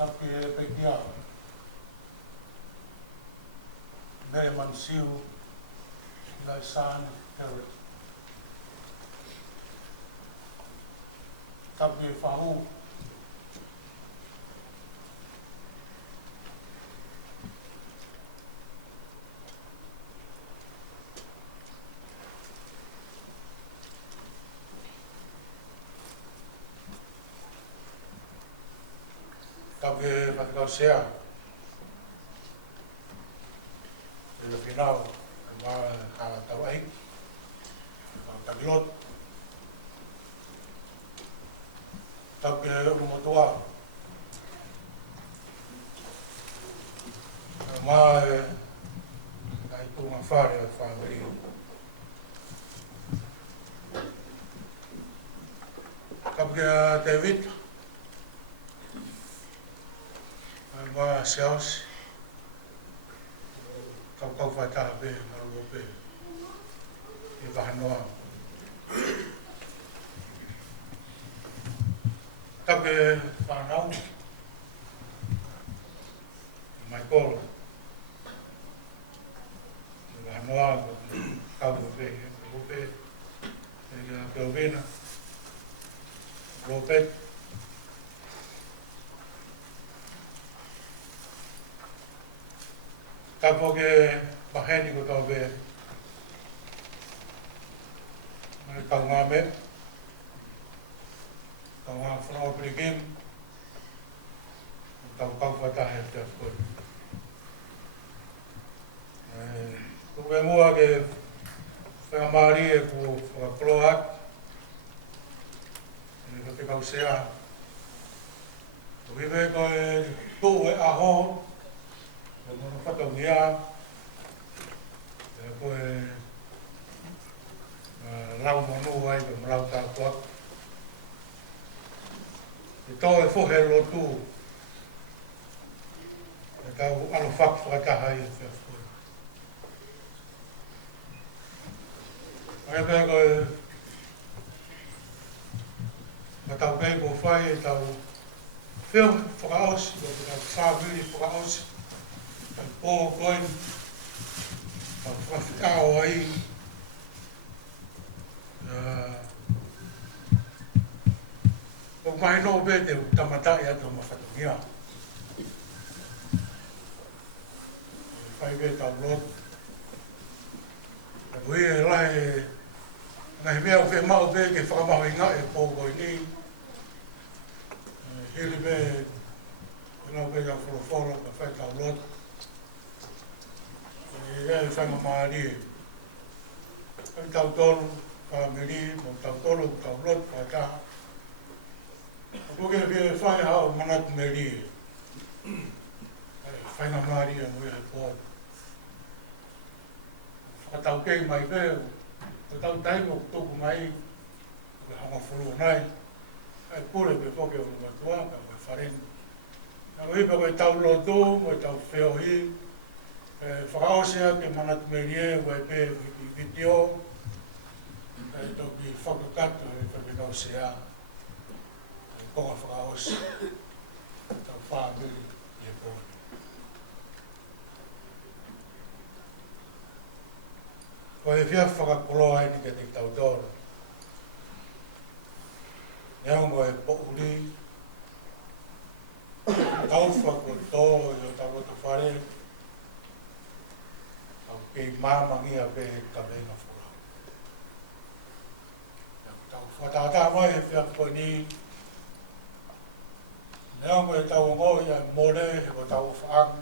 Tapi pekia Mele Manusiu, Ilaisaane, Barrett. Tapi fahu Tapi patikau sea Ilo final Ma tawai Tagilot Tapi rumah tua Ma itu ngafari Havili Tapi David Ma siaus kau fata be maru be e vahanoa tabe whanau Michael e vahanoa kau be e Kelvina Robert Tapo ke baheni ko tau be Konga me Konga whanau brigim tau fatahe te fkoi Kuke mua ke whakamari e ku whakakloak ka te kausea Kuhiwe ko e tū e aho Mono whakau mea, koe lau monu ai ko mrau tātua. E tō e whohe rotu, e tau alo whakataha i te whoi. Ai pēr koe, ma tau kei ko whai e tau whio whakaosi, ko tau whāwiri whakaosi. O koin whakao ai o mai no be te tamatai atu ma whatungia whai be tau lot ui e lai ngai mea o whi mau be ke whakamaho inga e pō koi ni hili be ina be ka whoroforo ka whai tau lot e whanga maari e. Ai tau tolu, whamiri, mo tau tolu, tau lot, whataha. Kuke e whai hao manatu meri e. Whanga maari e mui e pō. Whakatau kei mai pēo, o tau taimo tuku mai, ke hanga whuru nai. Ai pūre pe whoke o matua, ka mai wharengi. Nā hipa koe tau loto, mo tau wheo hi, whakaosea ke manatu merie wai pē video e toki whakakata e whakakaosea e konga whakaosea tau whāmiri e pōni. Ko e whia whakakoloa ni ke te tau tōra. Neongo e pōuri tau whakotō i o tau roto whare kei māmangia pe ka venga whura. Tau whatata mai e whia koe ni, neongo e tau ngoi a Mele e ko tau whaang.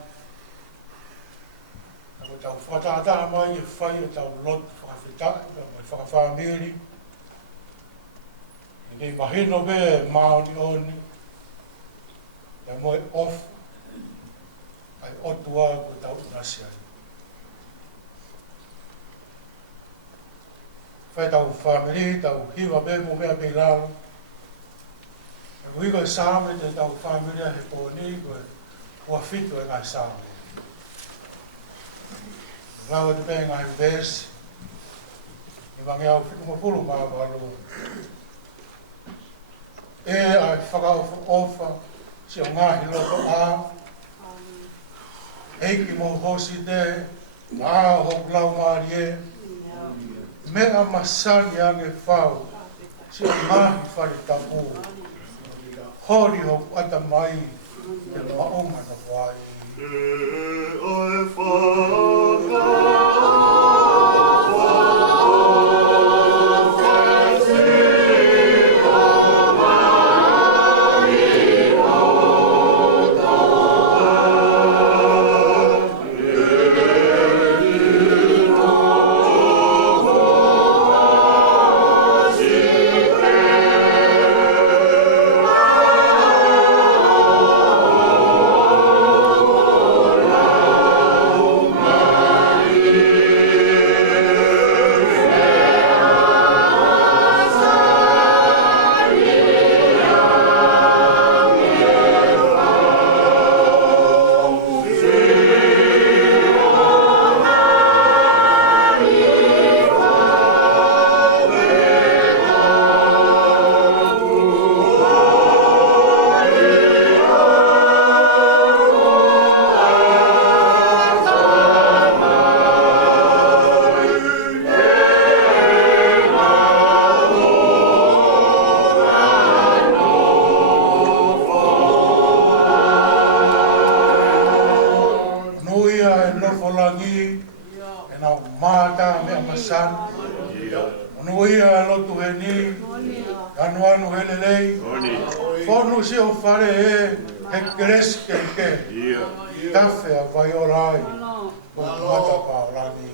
E ko tau whatata mai e whai e tau lot whakawhita, e whakawhamiri. E nei mahino be maoni oni, e moe off, ai otua ko tau unasi ai. Whai tau whamiri, tau hiwa bēmu mea pei lalo. E kui koe sāme te tau whamiri a he pōni, koe ua whitu e ngai sāme. Rawa te pēi ngai vēsi, i wangi au whitu mapuru māwaru. E ai whakao ofa, si o ngahi loto a. Eiki mo hosi te, a hok lau maari e. Mea masani ange whau, si o ngahi whare tapu. Hori hok ata mai, te maonga na wai. Oi whaka. Manusiu fare e cresce che caffè vai orai mata paolani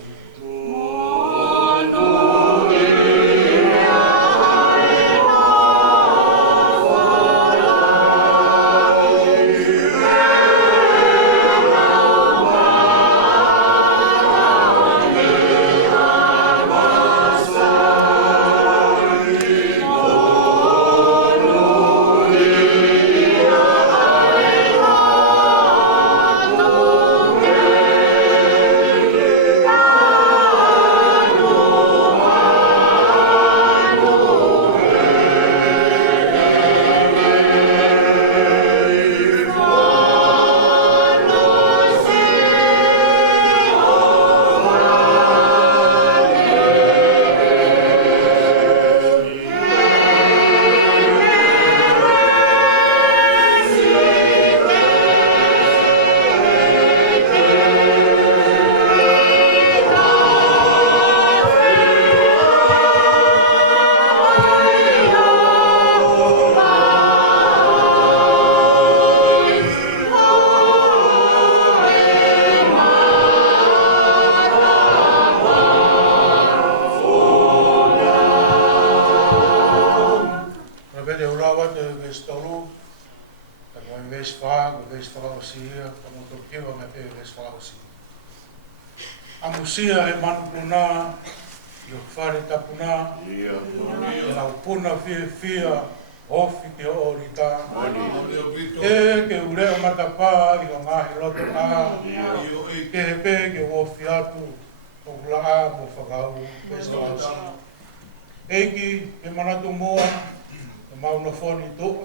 Manusiu e manupuna, i o whare tapuna, e lau puna fia ofi ki o orita. E ke ureo matapā i o ngahi loto a, ke he pē ke ofi atu, o la a mo whakau, pestalausi. Eiki, e manatu moa, e mauna whoni toa,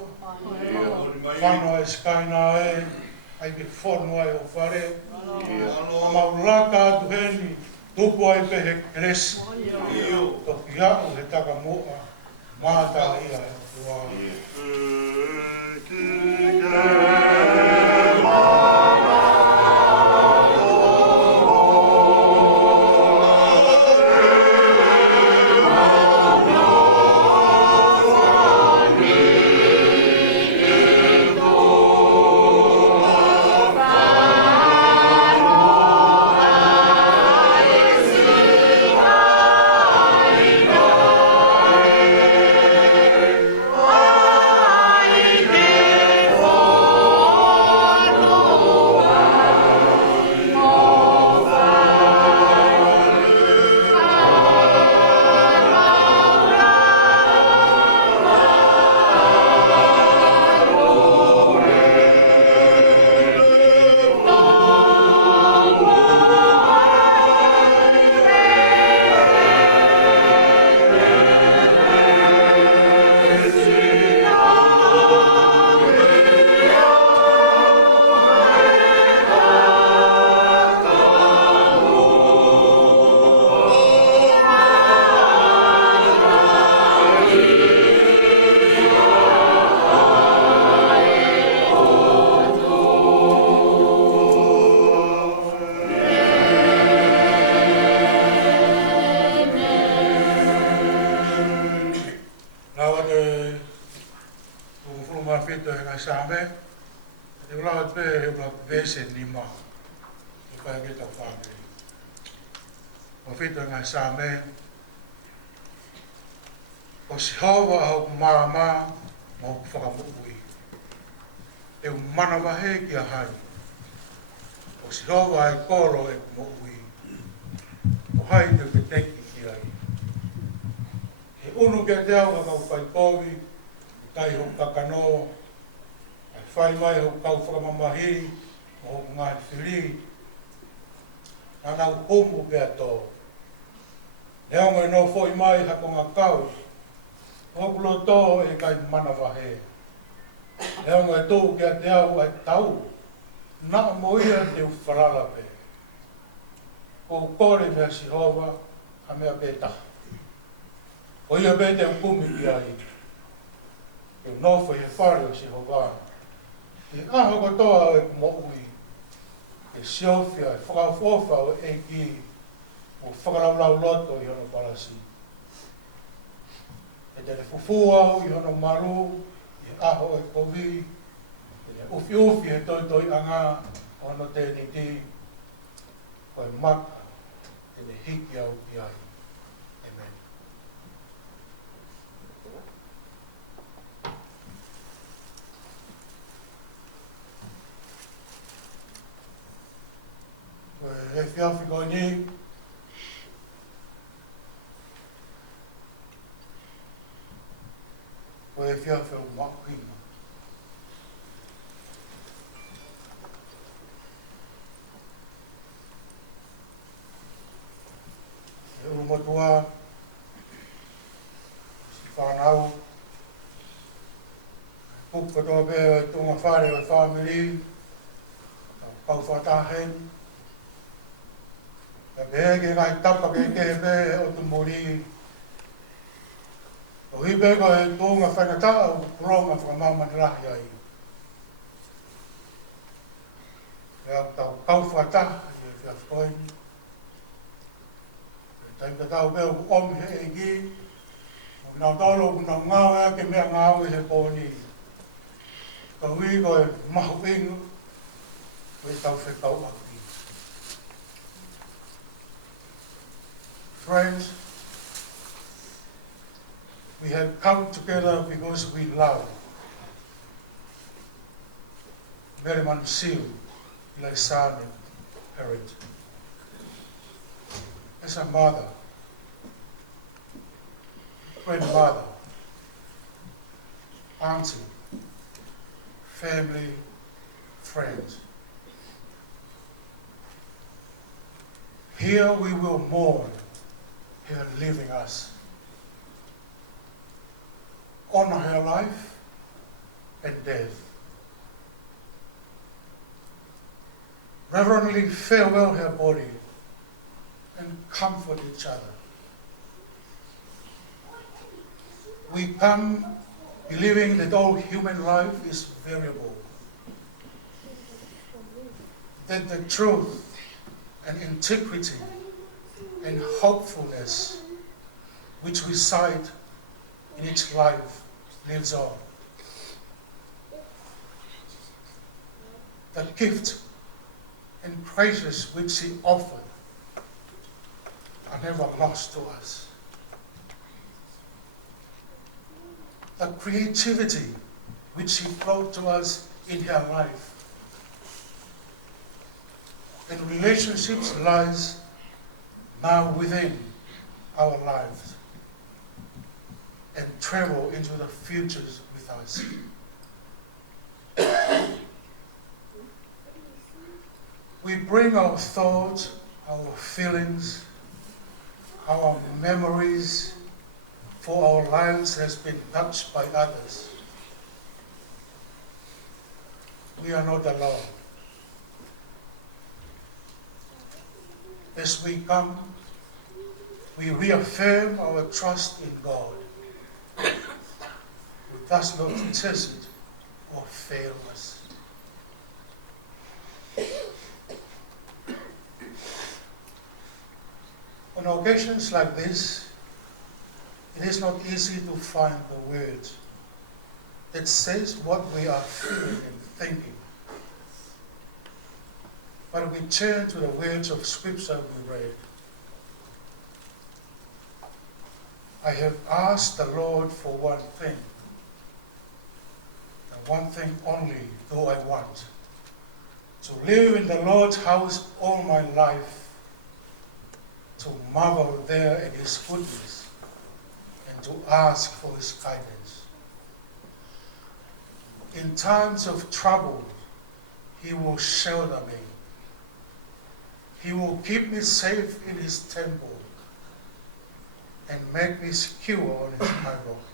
whanoa e skaina e, ai ke whonua e o whare, a maulaka atu heni, tupu ai pehe kresi, toki au he taka moa, māta ia e tua. Oh Ilaisaane, te ula pe he ula vese ni ma, e kai ke tau whānei. O whito Ilaisaane, o si hawa au māma, ma o whakamuui. E mana wahe ki a hai. O si hawa e koro e kumuui. O hai te ke teki ki ai. E unu ke te au kau kai kowi, tai ho kakano, ai whai mai ho kau whakamamahi, o ngai whiri, anau homo pe ato. E ongo e no fwoi mai hako ngā kau, hokulo tō e kai mana wahe. E ongo e tō kia te au ai tau, nā moia te uwharala pe. Ko kore mea si hova, ha mea pe taha. O ia pe te ukumi ki ai. E nofo he whare o si hova. E aho katoa e kumoui. E siofia, e whakawhofa o e ki, o whakaraulau loto i hono palasi. E te fufua i hono maru, e aho e kovi, e ufi ufi e toi toi anga, hono te niti, ko e maka, e te hiki au ki ai. Amen. Ko e whiawhi koi ni, ko e whiawhi o makuina. E urumotua, si whanau, puka toa pēo e tunga whare o whamiri, pau whatahen, e pēke ngai tapa ke pē o tu mori, o hipe ko e tunga whanata o kuronga whakamamani rahi ai. E au tau kau whata, e whiawhikoini, taika tau pēo ku omi he e ki, o nau tolo ku nau ngāwe ke mea ngāwe he pōni. Ka hui ko e mahu ingu, ko e tau whekau au ki. Friends, we have come together because we love. Mele Manusiu, Ilaisaane, Barrett. As a mother, grandmother, auntie, family, friends. Here we will mourn her leaving us. Honor her life and death. Reverently farewell her body and comfort each other. We come believing that all human life is variable, that the truth and integrity and hopefulness which we cite in each life lives on. The gift and praises which he offered are never lost to us. The creativity which he brought to us in her life and relationships lies now within our lives and travel into the futures with us. We bring our thoughts, our feelings, our memories, for our lives has been touched by others. We are not alone. As we come, we reaffirm our trust in God, who does not test or fail us. On occasions like this, it is not easy to find the words that says what we are feeling and thinking. But we turn to the words of Scripture we read. I have asked the Lord for one thing, and one thing only do I want, to live in the Lord's house all my life, to marvel there at His goodness, and to ask for His guidance. In times of trouble, He will shelter me. He will keep me safe in His temple and make me secure on His high rock.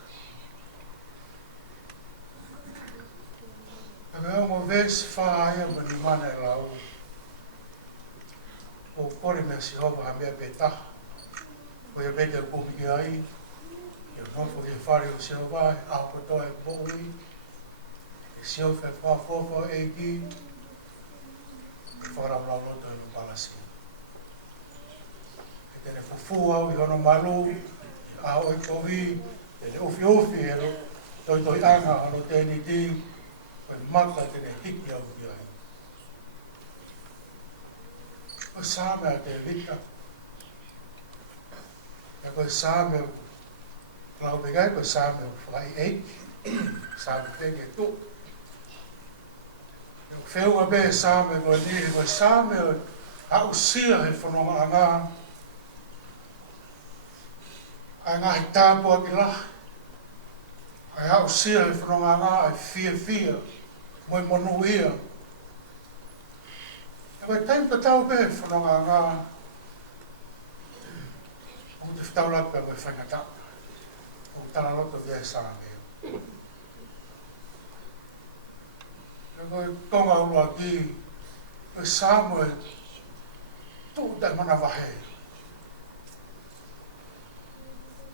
Ang mo ves whaia ma ni mana e lau. O kore mea si hova ha mea peta. O ia peta kumi ki ai. Ia nofo ki whare o si hova a kotoa e poui. E si hova e whafofa e ki. E wharau lau loto e no palasi. E tene fufu au i hono malu. A o e kovi. Tene ufi ufi e lo. Toi toi anga ano teni ti. Koe mata tene hiki au ki ai. Koe sāmea te vita. Ja koe sāmea, lau pegai koe sāmea Fakaeiki. Sāmea peke tu. Wheunga pe sāmea koe ni, koe sāmea au sia he whanonga anga. Ai ngā he tāpua ki lahi. Ai au sia he whanonga anga, ai fia. Moi monu ia. E koe taimpa tau pe whanonga ngā. O te whtau laka koe whaingata. O tana loto via sāmea. E koe Konga urua ki. Koe sāmua tū tai mana wahe.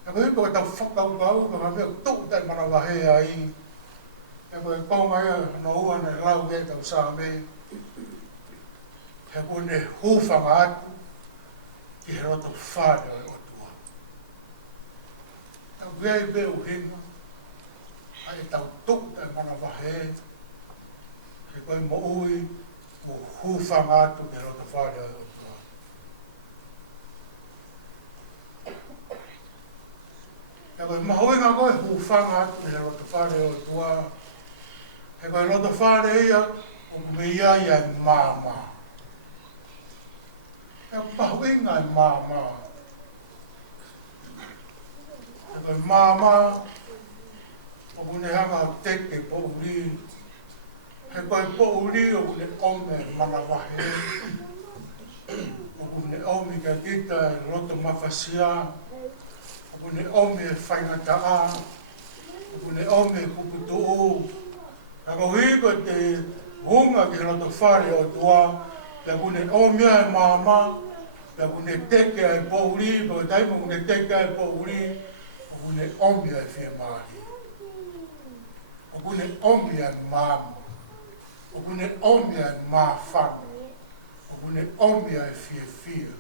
E koe hipo tau whakau kau ka mea tū tai mana wahe ai. E koe Konga ia no ua ne lau e tau sāmea. He kone hūwhanga atu ki he roto whāre o otua. Tau gei beu hinga, ai tau tuk e mana wahe, he koe mo ui, mo hūwhanga atu ki he roto whāre o otua. He koe mahoinga koe hūwhanga atu ki he roto whāre o otua. He koe roto whāre ia, o kumea ia e māma. E pahuinga e māma. E koe māma, o kune hanga o teke pouri. He koe pouri o kune ome mana wahe. O kune ome ka kita e roto mawhasia. O kune ome e whaingata a. O kune ome e kuputu o. E ko hiko te hunga ki roto whare o tua. Pea kune omia e māma, pea kune teke e pouri, pea taima kune teke e pouri, o kune omia e whia maari. O kune omia e māma, o kune omia e māwhana, o kune omia e whia,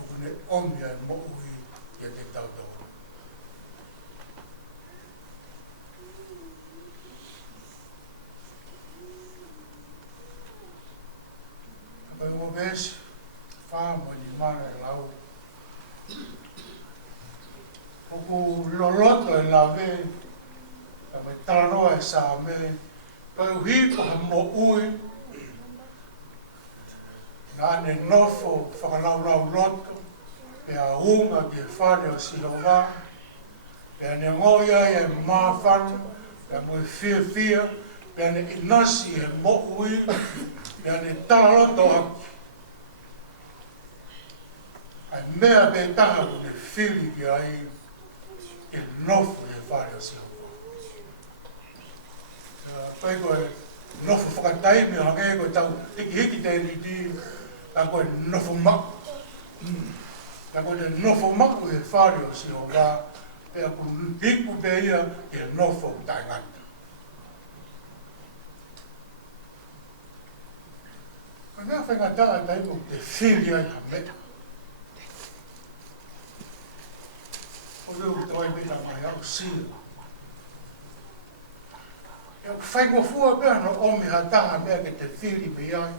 o kune omia e moui i te tautau. Koe mo vesi, whāma ni mana e lau. Koku loloto e la ve, ka me taranoa e sā me, koe uhiko ha mo ui, nā ne nofo whakalau loto, pea unga ki e whare o Sihova, pea ne ngoia e māwhana, pea mo e whia, pea ne inasi e mo ui, pea ne taraloto aki. Ai mea pe taha kune whiri ki ai e nofo e whare o Sihova. Koe koe nofo whakataimi o hange koe tau hiki tēni ti, a koe nofo maku. A koe ne nofo maku e whare o Sihova, pea ku hiku pe ia e nofo taingata. Koe ngā whaingata e taimu te whiri ai ha mea. O reu toi pita mai au sila. Whai mo fua pēr no omi ha taha mea ke te whiri me iai.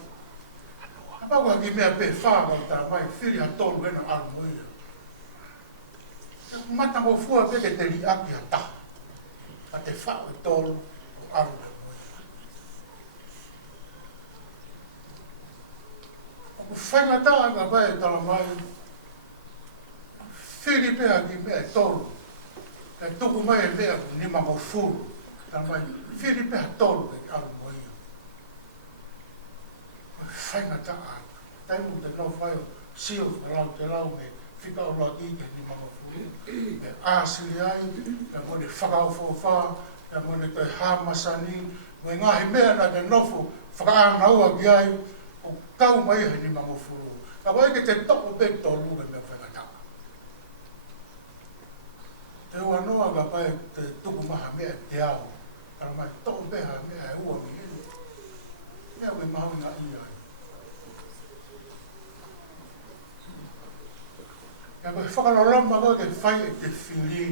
Apakua ki mea pē whāma o tā mai, whiri ha tolu ena alu moia. Mata mo fua pē ke te li aki ha taha. A te whao e tolu o alu moia. Aku whainga taha ka pai e tala mai, whiri pē ha ki mea e tolu. E tuku mai e mea ku nima mo furu. Tala mai, whiri pē ha tolu e alu moia. Whainga taha. Taimu te no whai o sio te lau me whika o lau i ke nima mo furu. E āsili ai, e mo ne whakao whawha, e mo ne toi hāmasani, mo e ngahi mea na te nofo, whakaanaua ki ai, o kau mai he nima mo furu. Ka wai ke te toko pe tolu e mea whainga taha. Te ua noa ka pai te tuku maha mea te au. Ara mai toko peha mea e ua mi helu. Mea koe mahaunga i ai. Ka koe whakararama koe ke whai e te whiri.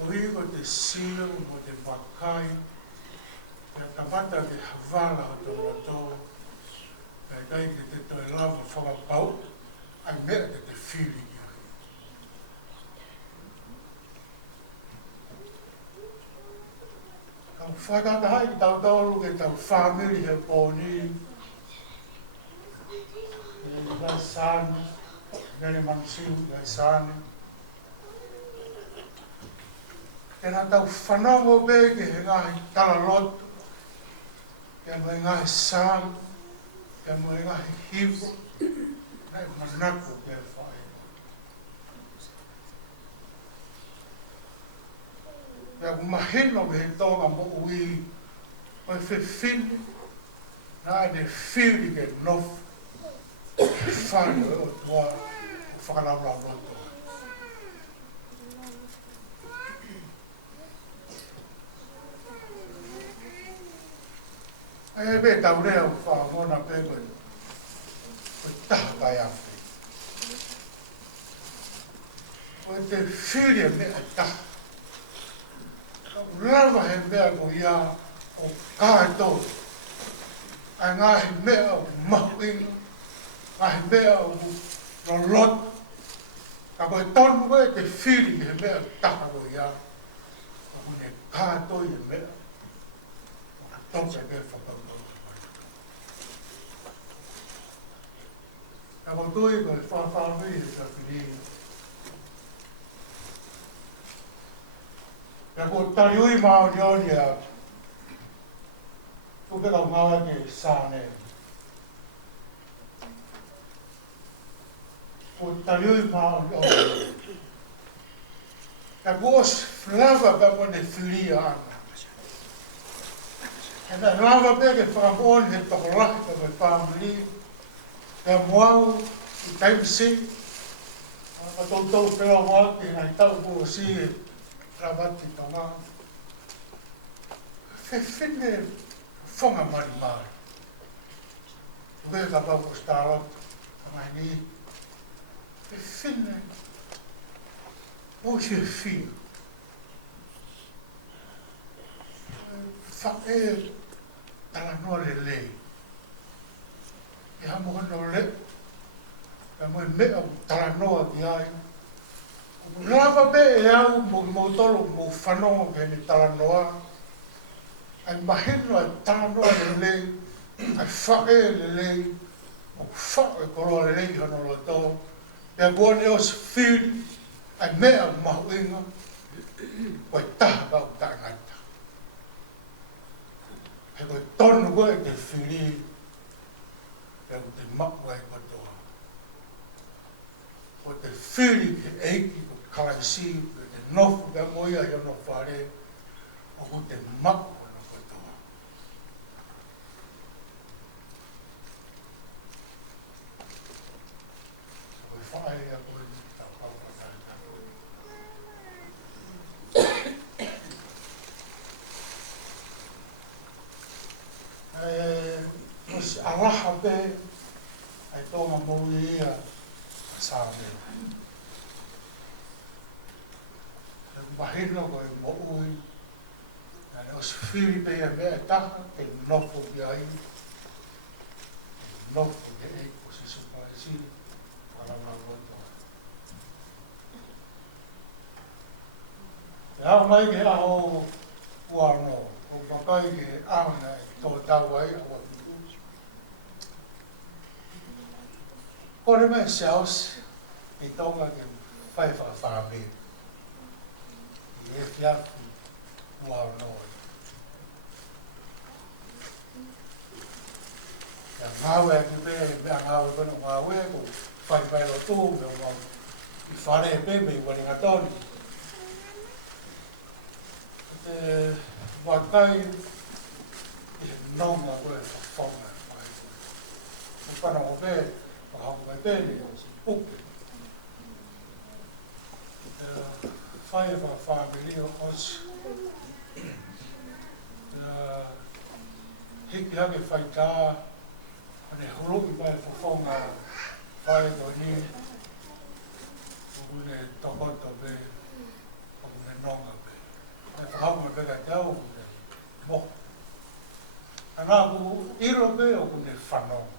O hi ko te sio mo te wakai. Ka tamata ke havala o tō rato. Ka kai ke te toi lava whakapau. Ai mea ke te whiri. Whakata hai ki tau tolu ke tau whamiri he pōni. Ilaisaane, Mele Manusiu, Ilaisaane. Tēnā tau whanongo pē ke he ngahi tala loto. Ke mo e ngahi sāng, ke mo e ngahi hivo. Nei manako pē whae. Ia ku mahino ke he tonga mo ui, mai whiwhini, nā e ne whiri ke nofu, whānu e o tua, o whakanaulau roto. Ai e pē tau rea o whaangona pē koe taha kai awhi. Koe te whiri e mea taha. Lava he mea ko ia o kāi tō. Ai ngāhi mea o mahuinga, ngāhi mea o no lot. Ka koe tonu koe te whiri he mea taha ko ia. Ka koe kāi tō i mea. Ka tōka e mea whakautou. Ka koe tōi koe whawhawhi e ka whiri. Ka ko tari ui mao ni oni a tuke kau ngawa ke sāne. Ko tari ui mao ni oni. Ka ko os lava ka mo ne whiria ana. E na lava pe ke whakaponi he tokolaki ka me whamili. Ka moau i taimisi. Ka tautou whera waki nai tau ko si e Rabati tonga. Whiwhine whonga mari mari. Uwe ka pau ko starot, ka mai ni. Whiwhine o si whia. Whae tala noa le lei. I hamo hono le. Ka moe mea o tala noa ki ai. Rava be e au mo tolo mo whanongo ke ni tala noa. Ai mahino ai tala noa le lei, ai whae le lei, o whae koroa le lei hano la tō. Pea buone o se whiri, ai mea mahuinga, o ai taha kau tae ngaita. Ai koe tonu koe te whiri, pea o te maku ai katoa. O te whiri ke eiki, kalaisi, te nofu ka moia i ono whare, o ku te maku ono katoa. Koe whae a koe ni tau kau katai tau. Mosi alaha pe, ai tonga moui ia, sāne. Mahino koe mo ui, os whiri pe e mea taha, e nofo ki ai, nofo ke e ko se supa e siri, wala roto. E hao mai ke aho ua no, o pakai ke aona e tō tau ai a wapitu. Kore me se aus, i tonga ke whai whawhame, i e whiafi ua no. Ia ngāwe ki pē, mea ngāwe kono ngāwe, ko whai lo tō, me o mau, i whare e pē me i wani ngatoni. Te wakai, i he nonga koe whawhonga, mai koe. Mo pana o pē, whakahoko mai pē, ni o si puke. Te whai e whawhamili o osu. Hiki hake whai tā, ane huruki mai whawhonga whai ko ni, o kune tokoto pē, o kune nonga pē. E whahau me peka te au, kune moho. Anā ku iro pē o kune whanonga.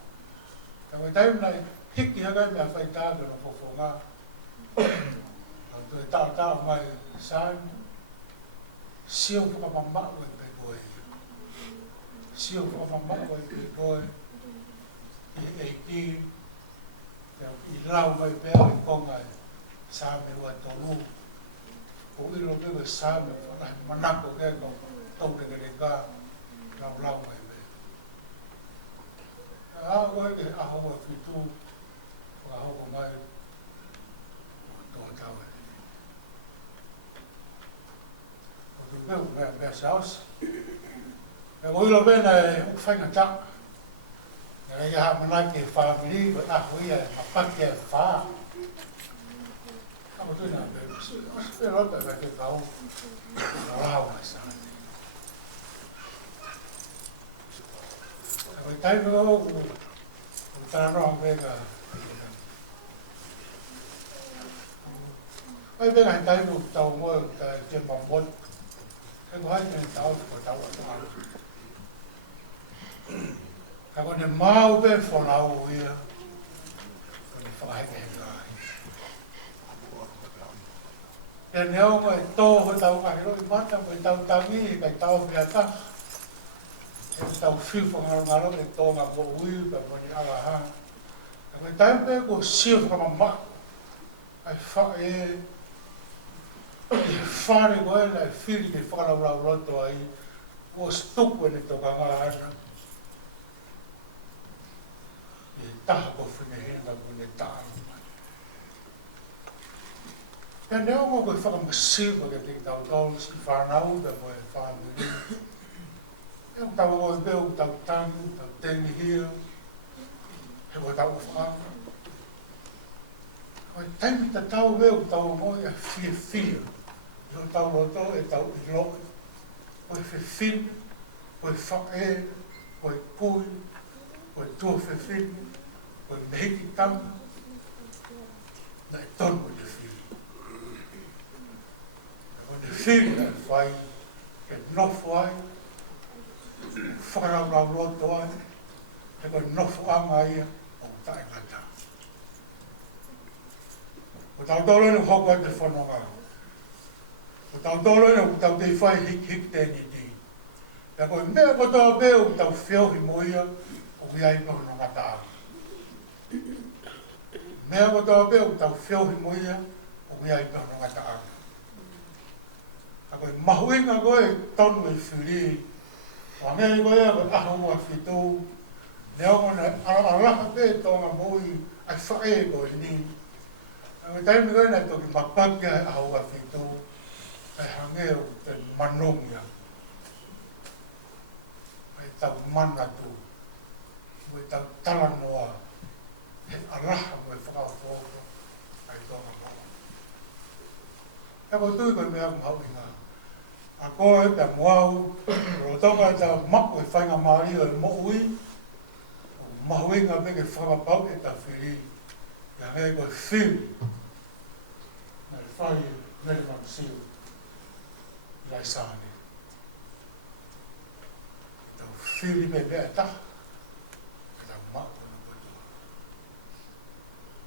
Ka koe taim nai hiki haka mea whai tā kano whawhonga. Ka tue tā mai sāi, sio whakamamau e pe koe. Sio whakamamau e pe koe. I ki, i lau mai pēo i konga e sāme ua tolu. O ilo pewe sāme, whakai manako ke ko tau teke re kā, lau mai pēo. Aho koe ke aho wa whitu, whakahoko mai, o tō tau e. O tu pēo mea saos. O ilo pēna e whainga tā. Nā ia manai ke whamiri, ko aho ia e mapaki e whaa. Ako tui nā pēr, e rota e ke kau, nā rao mai sāne. Ako i taime o ku tāna roa pēka. Ai pēka i taime o tau moe, te mamot. E ko hai tēne tau, ko tau a tau. Ka kone mau pe whanau o ia, kone whakaike he kāi. Te neonga e tōho tau kahiro i mata, ko i tau tangi, kai tau mea ta. E tau whiu whangarongaro, e tōnga ko ui, pa kone ala hanga. Ka kone taimpe ko sio whakamama, ai whaka e, i whare koe, lai whiri ke whakarau roto ai, ko stuku e ne toka ngā ana. Taha ko whine hena ko ne tāna mai. Pea neonga koe whakamasiwa ke te tau tōnus ki whanau, pe koe whanau. E o tau oe peo, tau tangu, tau tengi hia, he koe tau whaanga. Koe taimi ta tau peo, tau moe e whia. I o tau roto e tau i loe. Koe whiwhin, koe whake, koe pui, koe tua whiwhin, koe mehiki tama, na e tonu e te whiri. Koe te whiri e whai, e nofo ai, e whakarau roto ai, e koe nofo anga ia, o tae ngata. Ko tau tolo ina hoko ai te whanonga. Ko tau tolo ina ko tau te whai hik tēni ti. E koe mea ko tau pēo, ko tau whiohi moia, o iai no ngata anga. Mea ko tau pēo, tau whiohi moia, o mea i tono ngata anga. A koe mahuinga koe tonu e whiri, o ngea i koe a koe aho ua whitu, neongo na alaha pē tonga mui, ai whae koe ni. A koe taimi koe na toki mapaki ai aho ua whitu, ai hangeo te manongia. Ai tau manatu, mai tau talanoa, he araha mai whakawhōko, ai tōna maua. E ko tui koe mea kumau i ngā. A koe pia muau, rotonga e tau maku e whainga maari o e moui, o mahuinga peke whakapau e ta whiri, ia hei koe whiri, na e whai Mele Manusiu, Ilaisaane. whiri me mea ta. Tau mako na kotua.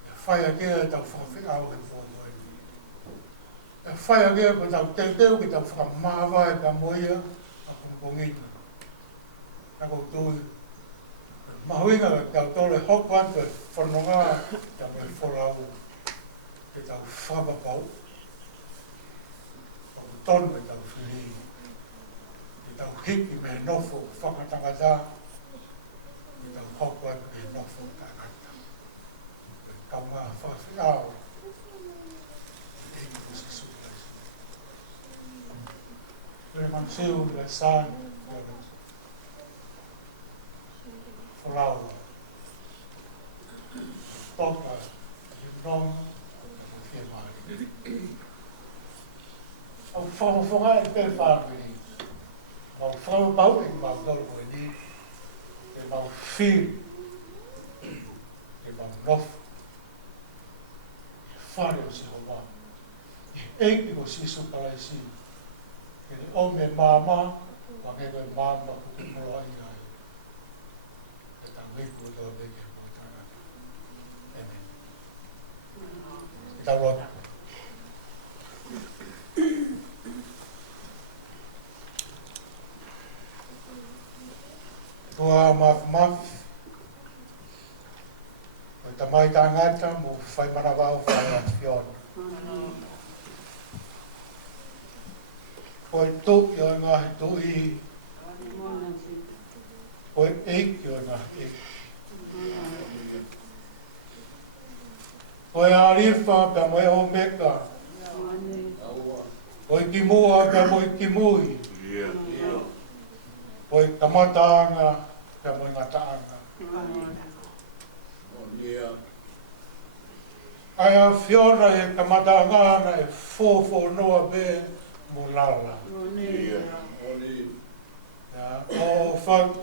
E whai a kea tau whakawhiau he whoi. E whai a kea ko tau teuteu ki tau whakamāwa e ka moia a kongongina. Na koutui. Mahuinga ka tau tole hoku atu e whanonga ka mai wholau ke tau whakapau. O tonu e tau whiri. Ke tau hiki me nofo whakatangata. Ke tau hoku atu me nofo takata. Ke kaunga whawhiao. Ke ingo se suklaisi. Ke Manusiu, Ilaisaane, Folau, toka, nong, ke mari. Au whawhonga e te whānui. Mau whawapau e mau tolu koe ni. E mau whiri. E mau nofu. E whare o se hoa. E eiki o sisu kalaisi. E le ome māma, wa ke koe māma kukumura i ai. E ta wiku o te ke koe tangata. Amen. E ta rota. Tua mafi. O ta mai tangata mo whai manawau whai ati whiona. Koe tuki o ngahi tui. Koe eiki o ngahi eiki. Koe arifa pe moe o meka. Koe ki mua pe moe ki mui. Koe kamataanga pe moe ngataanga. Ai a whiona e kamataanga ana e fōfō noa pe mo lala. O whak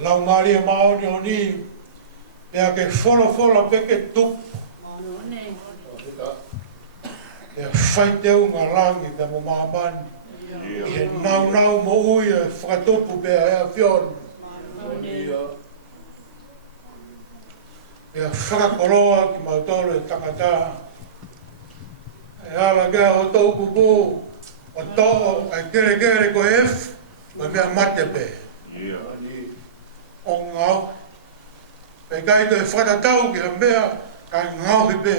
lau maria maoni o ni pea ke whola peke tupu. E whai teu ngā rangi pe mo māmani. E nau mo ui e whakatupu pea e a whiona. E whakakoroa ki mautoro e tangata. E ala kea o tau kupu. O tō, ai kere ko efu. Mai mea mate pe. O ngau. Pe kai koe whakatatau ki a mea, kai ngau hi pe,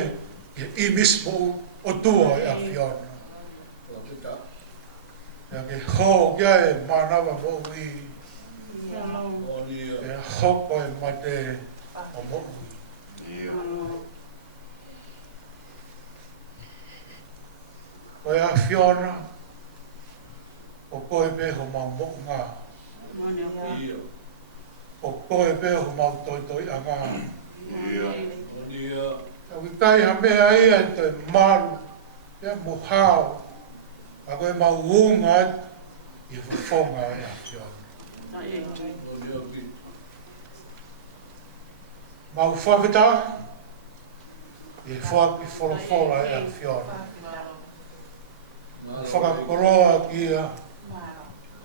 ki I mismo o tua e a whiona. Ia ke ho kia e manawa mo I. E hoko e mate o mo I. Koe a whiona, o koe pe ho mau mo ngā. O koe pe ho mau toi a ngā. A wikai ha mea ia te maru, ia mo hao. A koe mau unga I whawhonga e a whiona. Mau whawhita, I whaki wholofola e a whiona. Whakakoroa ki a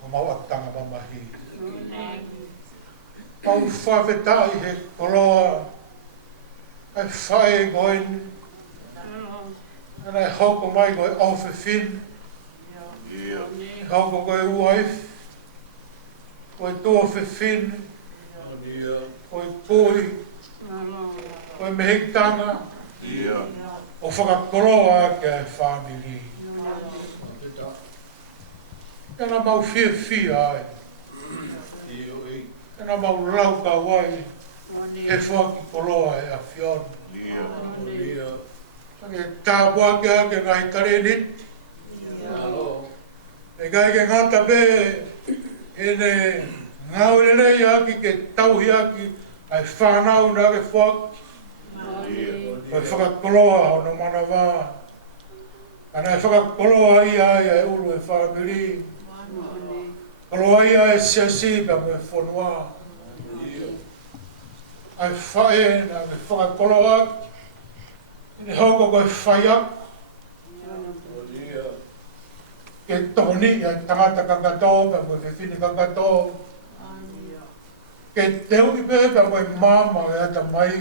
o mau atanga mamahi. Mau whawhetai he koroa ai whae goini. Anai hoko mai koe ofe fin. Hoko koe uaif. Koe tuofe fin. Koe pui. Koe mehiktanga. O whakakoroa ke whamiri. Tēnā mau whia ai. Tēnā mau lauka wai. He whaki koroa e a whiona. Ke tāpua ke ake ngai karenit. E kai ke ngata pe. E ne ngau nei aki ke tauhi aki. Ai whanau na ke whaki. Koe whakakoroa hono mana wā. Ana e whakakoroa ia e uru e whamiri. Koroa ia e siasi pa mo e whanua. Ai whae na me whakakoroa. Ine hoko koe whaiak. Ke toni ai tangata kangato pa mo e whiwhini kangato. Ke teu i pepe koe mama e ata mai.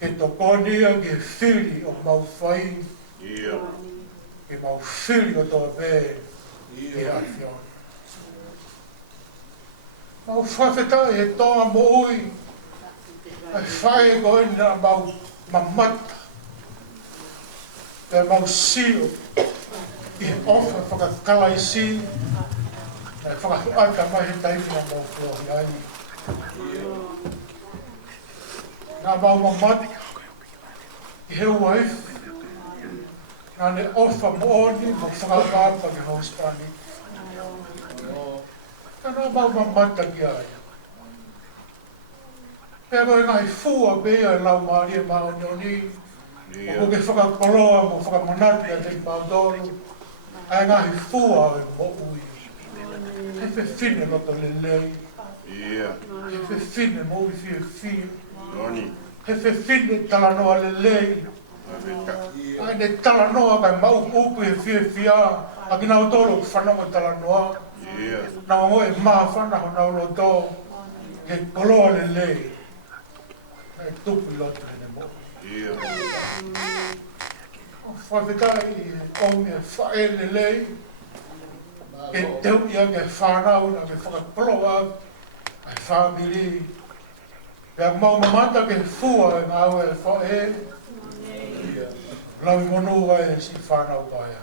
Ke tokonia ke whiri o mau whai. Ke mau whiri o toa pē. Ke awhiona. Mau whawhetai e tonga mo ui. Ai whae koe na mau mamata. Te mau sio. I ofa whakakalaisi. Ai whakahuaka mai he taifina mau flohi ai. Nā mau mamati. I heu waifu. Nā ne ofa mooni mo whakakapa ki hauspani. Nā mau mamata ki ai. Pea koe ngai fua bea e lau maari e maonioni. O ke whakakoloa mo whakamanati a te maudolu. Ai ngai fua e mo ui. He fe fine loto le lei. He fe fine mo ui fie fie. He fe fine talanoa le lei. Ai ne talanoa kai mau upu e fie fia. A ki nau tolo ki whanonga talanoa. Nau ngoe maa whana ho nau loto. He koloa le lei. Ai tupu loto hene mo. O whawhetai omi e whae le lei. Ke teu ia ke whanau na ke whakapoloa. Ai whamiri. Pea mau mamata ke fua e ngā ue e whae. Lau monua e si whanau baia.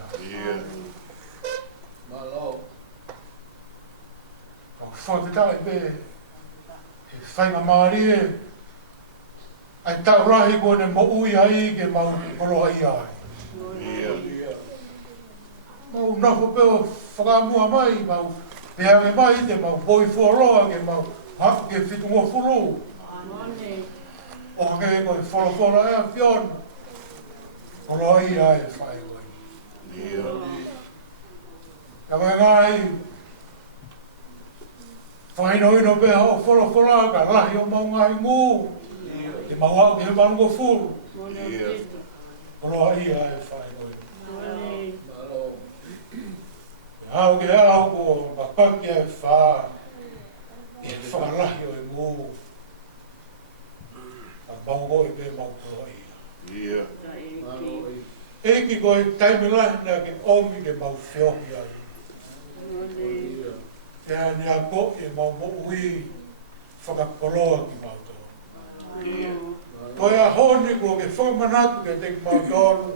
O whawhetai pe. E whainga maari e. Ai tau rahi kone mo ui ai ke mau koloa i ai. Mau nafo peo whakamua mai, mau pehange mai te mau boi fuaroa ke mau hak ke whitungo furu. O ke koe whorofora e a whion. Koloa i ai e whae koe. Ka koe ngai. Whaino ino peha o whorofora ka lahi o mau ngai ngū. Te mau hau ke he mango furu. Koloa i ai e whae koe. Hau ke hau ko mapaki ai wha. E whakarahi o e ngū. A maungo e pe mau koloa i. Eki koe taimilahi na ke omi ke mau whiohi ai. Te hane a ko e mau mo ui whakakoloa ki mau tō. Koe a honi ko ke whamanatu ke te mau tōru.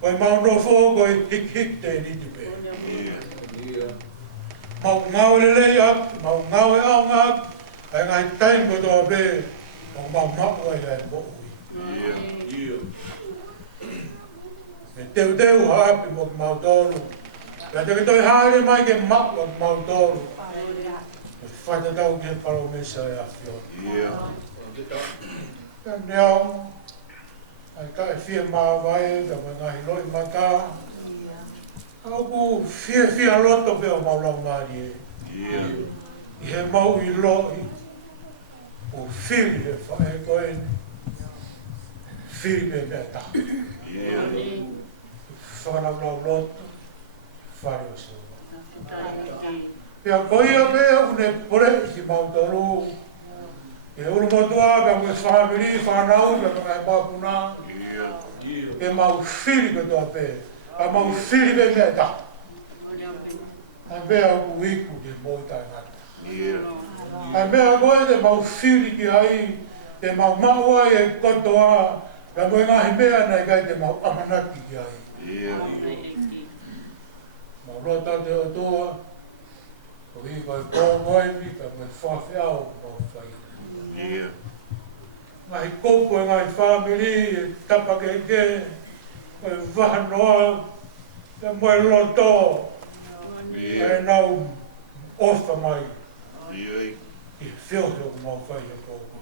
Koe mau no fō koe hik hik te ni te pe. Mau ngau le lei ap, mau ngau e au ngak. Ai ngai taim ko tō pe. Mau mau ai ai mo ui. Me teu teu haapi mo mau tōru. Pea te toi haere mai ke mau o mau tōru. Me whaita tau ke paro mesa e a whio. Pea neau. Ai ka e whia maa vai, ka mai ngahi loi mata. Au ku whia loto peo mau lau maari e. I he mau i loi. O whiri he whae koe. Whiri me mea taha. Whanau lau loto. Whare o soa. Pea koia pea une pore ki mau toru. E uru motua ka mwe whamiri, whanau, ka kai papuna. E mau whiri me toa pe. A mau whiri me mea taha. A mea ku iku ke mōtai ngata. A mea koe te mau whiri ki ai. Te mau maua e kotoa. Ka mwe ngahi mea nei kai te mau amanaki ki ai. Mau rota te otoa. Ko hi koe kōmoimi ka mwe whawhiao mau whai. Ngai kōpo e ngai whamiri e tapake ke. Koe wahanoa. Te mwe loto. E nau ofa mai. I whiohio mau whai e kōpo.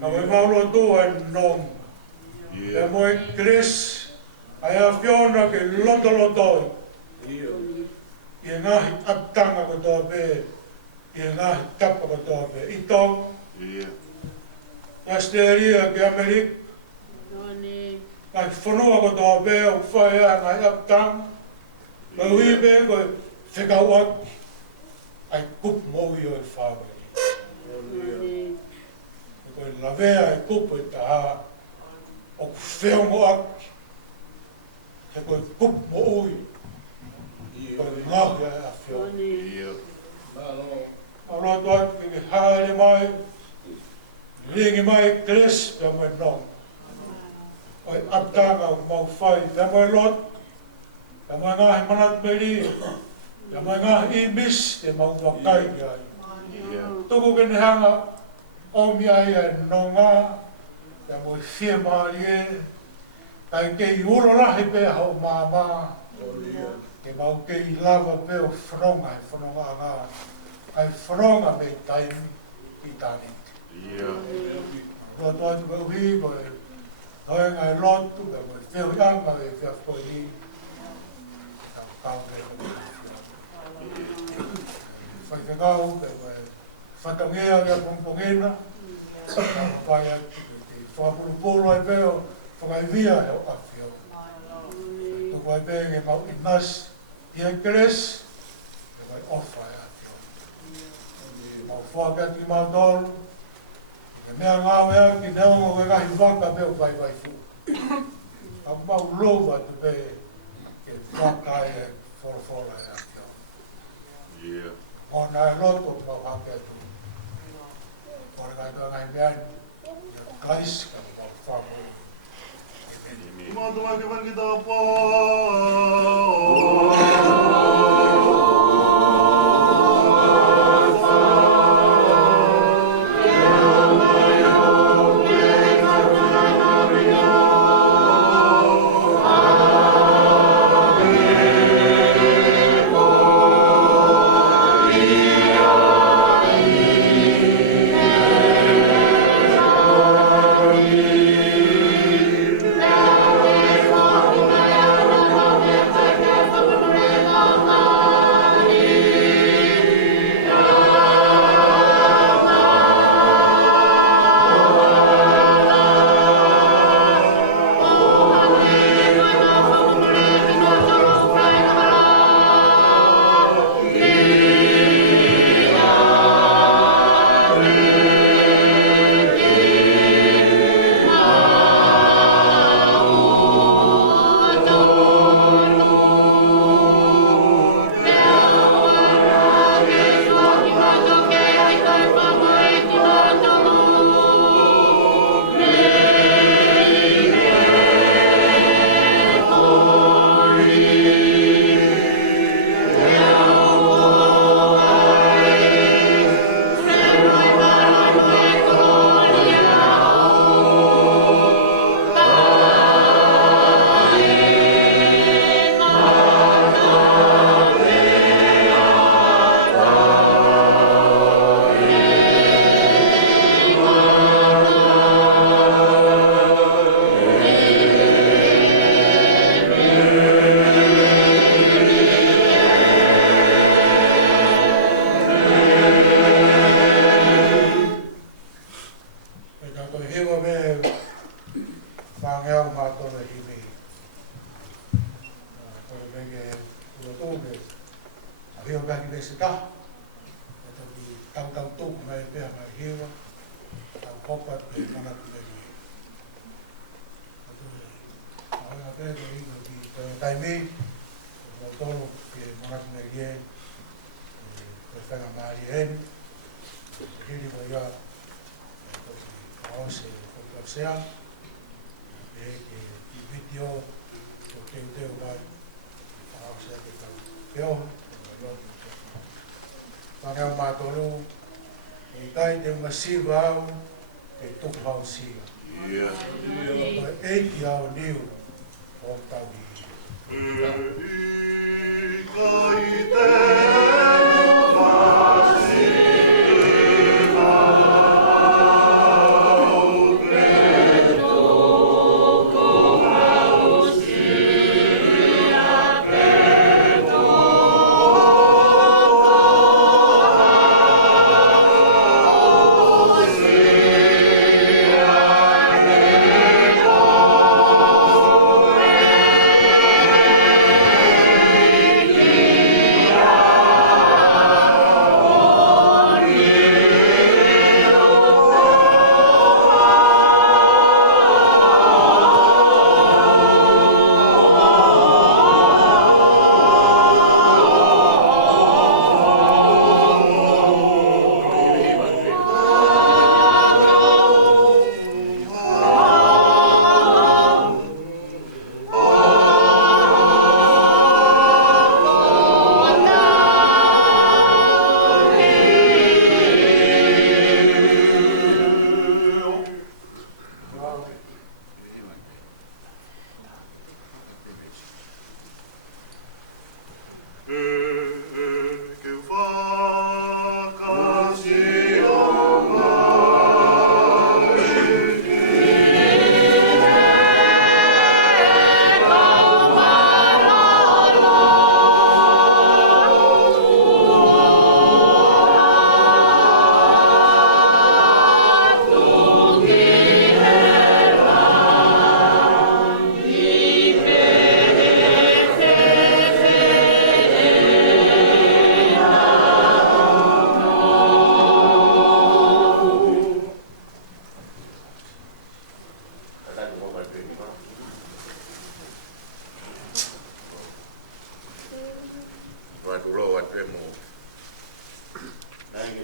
Nau e mau loto e nong. Te mwe kris. Ai a whiona ke loto lotoi. I ngahi atanga ko tō pē. I ngahi tapa ko tō pē. I tōng. Asteria ke Amerik. Ngai whanua ko tō pē o whae a ngai atanga. Ngai hui pē koe whekauaki. ai kupu mo i o e whāwai. Koe lavea e kupu e taha o ku wheongo aki. He koe kupu mo ui. Koe ngahi ai a wheongo. Aloha tu atu ke haere mai, ringi mai kres pia moe nong. Oi aptanga o mau whai, pia moe lot, pia moe ngahi manat meri, pia moe ngahi i mis te mau wakai ki ai. Tuku ke ne hanga omi ai e nonga, pia moe whia maari e, kai ke i uro lahi pe hau māma, ke mau ke i lava pe o whanonga e whanonga ngā. Ai whanonga me taimi i tāniti. Roto atu me uhi, koe noe ngai lotu, koe whio ianga e whia koe ni. Tau kau me whaikangau, koe whatangea rea pongpongena. Tau pai atu, te whapurupolo ai peo, whakaivia heo awhio. Tuku ai peo nge mau inas, ia keres, koe ofa e. Whakati mātoro, ke mea ngāwea ki neongo ke kahi waka peo pai pai fu. Ka mau lova te pe ke whakai e whorofora e akio. Mōna e loto mau hake atu. Kore kai toa ngai mea ni, kais ka mau whako. Mātua ke wakita pō. Siva au e tuku hau siva. Koe eiti au niu o tau hi.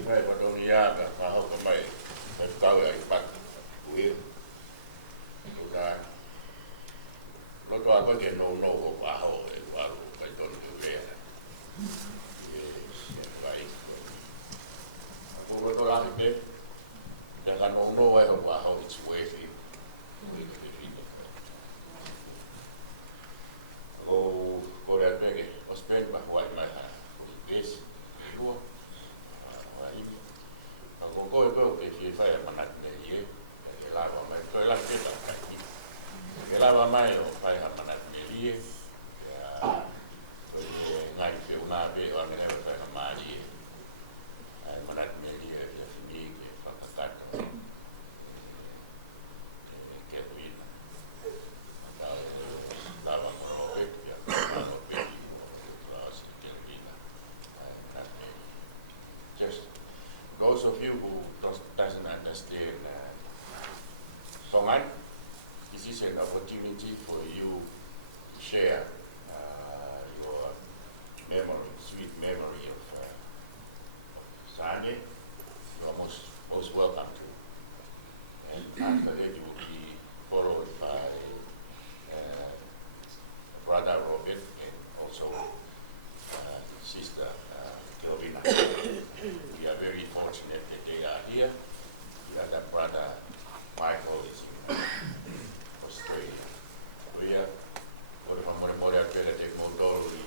mai Patonia ka hau ka mai ka kau ai pak uil uta lo to ako ke no o pa ho e walo ka ton ke ve vai ako ko la ke ya ka no ai ho pa ho it's way fi o por el pegue os peg ba wai mai ha this go vai ako ko e ke fai manat ne ye e la ba mai ko la ke ta ki e la ba mai o fai manat ne ye ya ko ngai pe una be o ne fai mari ai manat ne ye ya fini ke Fakaeiki ke ruina estaba con los bestias, con los bestias, just those of you who doesn't understand Tongan, this is an opportunity for you to share your memory, sweet memory of Sunday. You're most welcome to. And after that, you will be followed by Brother Robert and also Sister Kelvina. We are very fortunate that they are here. The other brother Michael is in Australia. We are more pele te Moldova,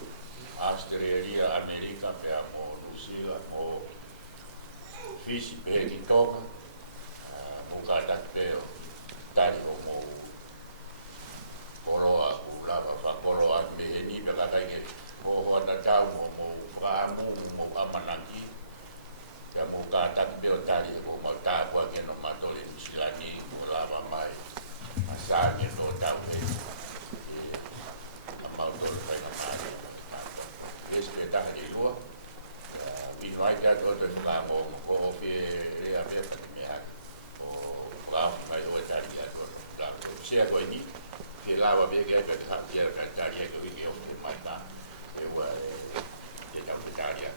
Australia, America, pea mo Manusiu, mo Fiji, pea Konga, mo kata pea tari o mo koloa ulava fa koloa meheni pe kakai mo hota tau mo famu mo amanaki ya mo kata pe tari ko mo ta kwa ke no matole silani mo lava mai asani no tau pe amauto pe na mai este ta ni lua vi no ai ka to de la mo ko pe re a pe pa me ha o la mai do tari ya to la sia ko ni que lava bien que cambiar cantaría que vive un mata igual de cantaría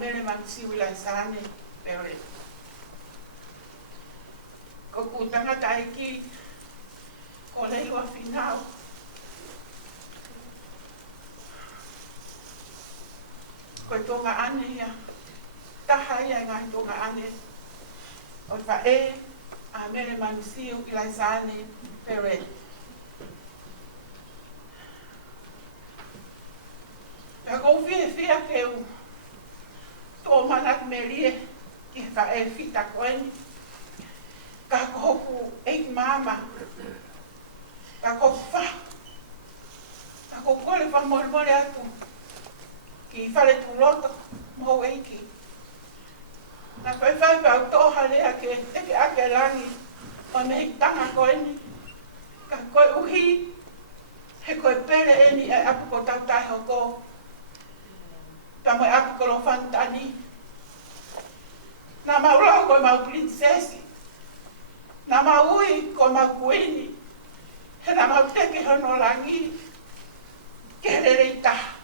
Mele Ilaisaane, Barrett. Ko kutanga taiki, ko leiwa finau. Ko tonga ane ya, taha ia ngai tonga ane. O fae, a Mele Manusiu, Ilaisaane, Barrett. Ka kou fia keu, tō manat melie, ki ki whae whita koeni. Ka kohoku e mama. Ka kohoku wha. Ka kohoku kore wha mori atu. Ki whare tu loto mo eiki. Na koe whai pau toha rea ke teke ake rangi o me tanga koeni. Ka koe uhi he koe pere eni e apu ko tautai hoko. Ta moe apu ko lo fantani. Na maura koe mau prinsesi. Na maui koe mau kuini. He na mau teke hono rangi. Ke rere i taha.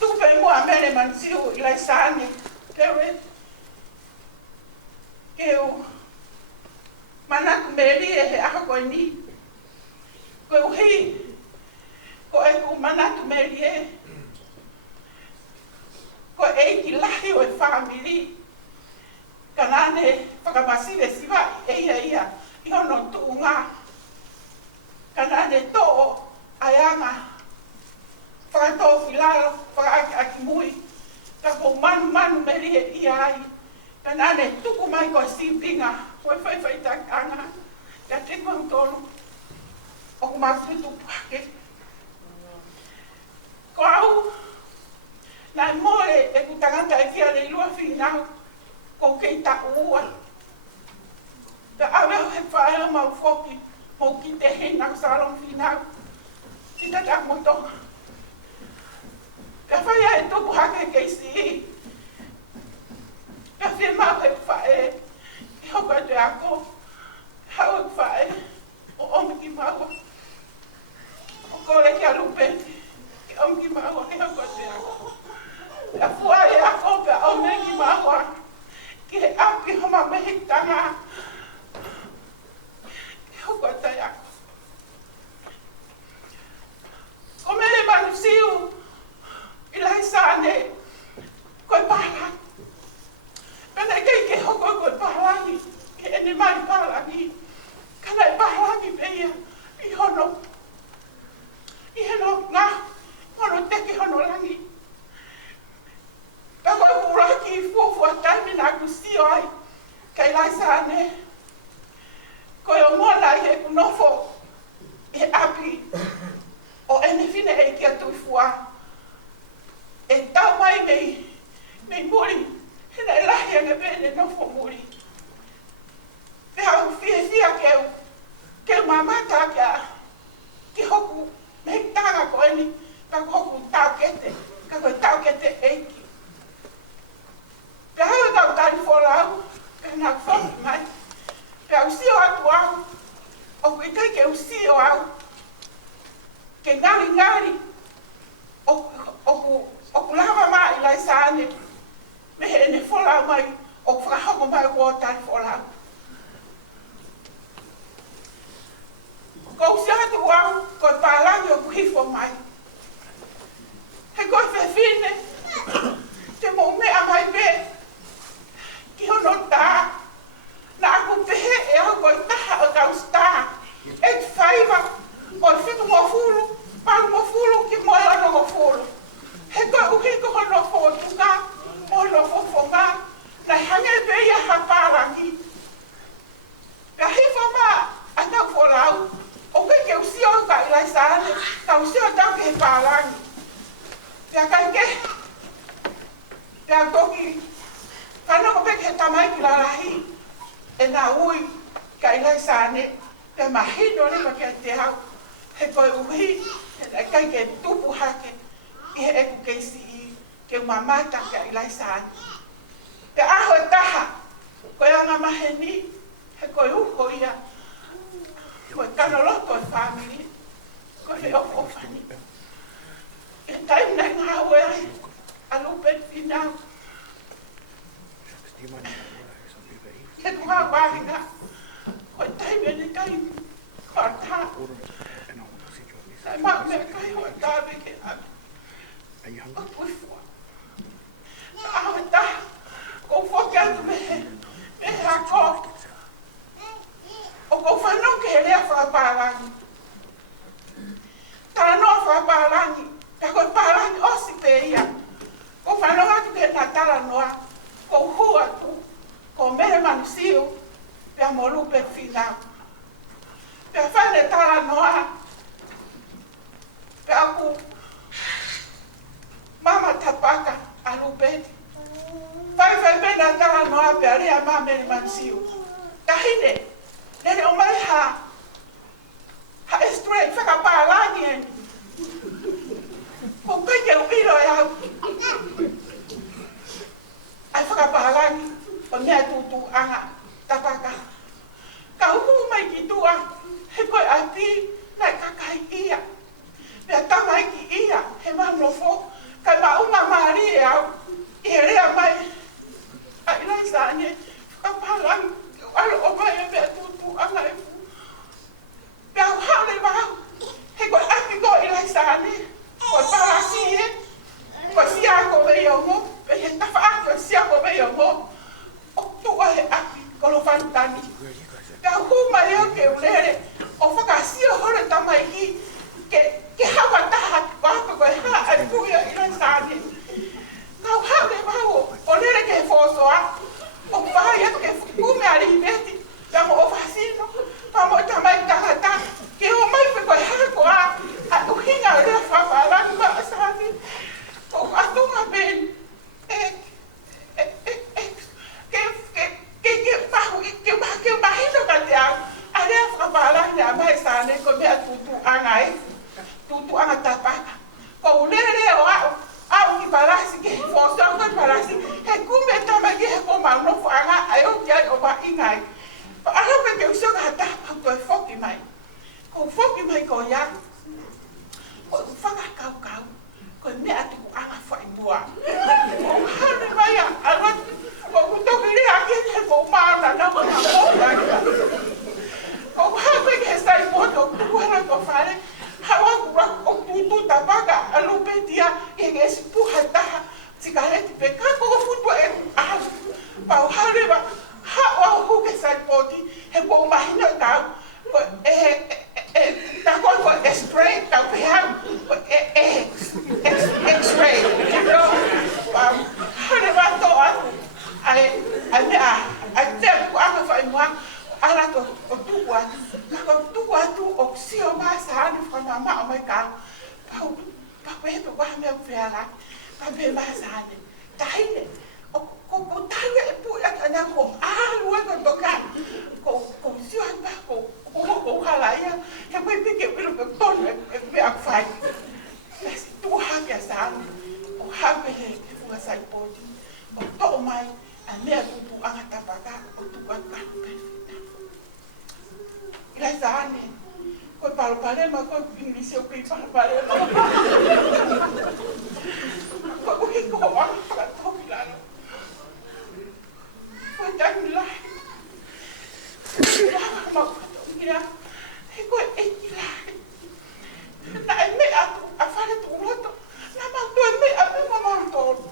Tupe mua Mele Manusiu Ilaisaane. Keu manaku Mele he aha koe ni. Koe uhi. Koe ku manaku Mele. Koe eiki lahi o e whamiri. Kanane whakamasiwe siwa ia. I hono tuunga. Kanane to'o ayanga. Whakatō whilaro, whakaaki aki mui. Ka ko manu Mele ia ai. Ka nane tuku mai koe sipinga. Koe whai takanga. Ka te kontonu. O ku mafutu pake. Ko au. Nai more e ku tangata e kia le ilua whinau. Ko kei ta ua. Ka aweho he whaeo mau whoki. Mo ki te hena ku salong whinau. Ki ta tak motonga. Ka whaia e tuku hake keisi. Ka whi mau he whae. Ki hoko e te ako. Hau e whae. O omi ki maua. O kore ki arupeti. Ki omi ki maua. Ki hoko e te ako. Ka whua e ako ka omi ki maua. Ki he api homa mehi tanga. Ki hoko e te ako. Ko Mele Manusiu Ilaisaane, koe pahalangi. Kana e kei ke hoko koe pahalangi, ke ene mai pahalangi. Kana e pahalangi peia, i hono ngā, hono teke hono rangi. Ka koe uraki i fuafua taimi nā kusio ai, ka Ilaisaane. Koe o mona i he kunofo, e api, o ene whine e kia tui fua. E tau mai mei muri, hina e lahi anga pene nofo muri. Te hau fia keu mamata ki hoku mei tanga koeni, ka hoku tau kete, ka koe tau kete eiki. Te hau e tau tari wholau, ka nau whoki mai, ke au sio atu au, o kui kai ke au sio au, ke ngari, o ku lava mai Ilaisaane, me he ene wholau mai, o ku whakahoko mai kua tari wholau. Ko usi atu wau, koe pālangi o ku hifo mai. He koe whewhine, te mou mea mai pe, ki hono tā, na aku pehe e au koe taha o kau stā, e ki whaiva, o whiku mo fulu, palu mo fulu, ki mo ano mo fulu. He koe uhi ko hono whotunga, hono whofonga, na hange peia ha pārangi. Ka hifo mā, a tau wholau, o kai ke usio ka Ilaisaane, ka usio tau ke he pārangi. Pea kai ke, pea toki, whanau peke he tamai ki la rahi, e nā ui ka Ilaisaane, pea mahino rima ke te hau, he koe uhi, he kai ke tupu hake, i he eku keisi i ke mamata ke Ilaisaane. Te aho e taha, koe anga mahe ni, he koe uho ia, koe kanoloto e whamiri, koe he ofo whani. E taim nei ngā ue ai, a lupet whinau. He ku ngā wāhinga, koe taim e ne kai kua tā. Sai maa me kai hoa tāwe ke abi. O puifua. Aho e taha, kou whoki atu me hako. O kou whanau ke he rea whapārangi. Tāna noa whapārangi, ka koe pārangi osi pe ia. ma pe area ma Mele Manusiu. Tahine. Nere o mai ha straight whakapālangi e. Ko kai ke uiro e au. Ai whakapālangi o mea tūtū anga tapaka. Ka uhu mai ki tua he koe api nai kakai ia. Mea tamai ki ia he mahnofo. Kai maunga maari e au. I rea mai a Ilaisaane whakapālangi. Alo o mai e mea tūtū anga e fu. Pea au haole wau. He koe api ko Ilaisaane. Koe parasi e. Koe sia ko vei o mo. Pe he tafa aki o sia ko vei o mo. O tua he api kolo whantani. Pea au huma eo ke ulere. O whakasia hore tamai ki. Ke hawa taha wapa koe ha ai puia Ilaisaane. Kau haole wau. O lere ke whosoa. O whai ake kume ari beti. Pea mo o whasino. Pea mo tamai tahata. Ke o mai pe koe hako a. A uhinga o rea whawharangi ma asani. O atunga ben. Ke mahino ka te au. A rea whawharangi a mai sane ko mea tutu anga e. Tutu anga tapaka. Ko ulere o au. Au ki parasi ke foso ko parasi. He kume tamai ke he ko maunofo anga. Ayo ki ai o ma ingai. Ara pe ke uso ka tapa ko e foki mai. Ko foki mai ko ya. Ko whakakau. Ko mea tuku anga whai mua. Ko hane mai a alwa. Ko kutoki rea ke he ko mauna na ko na mōra. Ko hape ke sai moto kuara ko whare. Hawa kura o tutu tapaka alupetia e ke si puha taha. Sigareti pe kako ko futu e ahu. Pau hare wa hawa huke sai poti. He ko mahina tau. Ko tako ko x-ray tau pe hau. Ko x-ray. Hare wa to atu. Ai mea. Ai te ko anga whai mua. Ala to o tuku atu. Ko tuku atu o sio maa sa anu whanama o mai kau. Pau pepe waha mea whiara. Pau pepe maa sa anu. Tahine. Ko tawe e pu ata na ko alu e ko toka. Ko sio atu ko halaia. He koe pike pilo pe tonu e mea whai. Nasi tu hake a sa anu. O hake he funga sai poti. O to mai a mea tutu anga tapaka o tuku atu kanu perfita. Ilaisaane, koe paloparema, koe English o koe paloparema. Koe uhi ko wanga whakatoki lano. Koe tangi lahi. Lawa mau whakatoki rea. He koe eki lahi. Na e mea atu a whare tu roto. Na mau tu e mea me mamau tolu.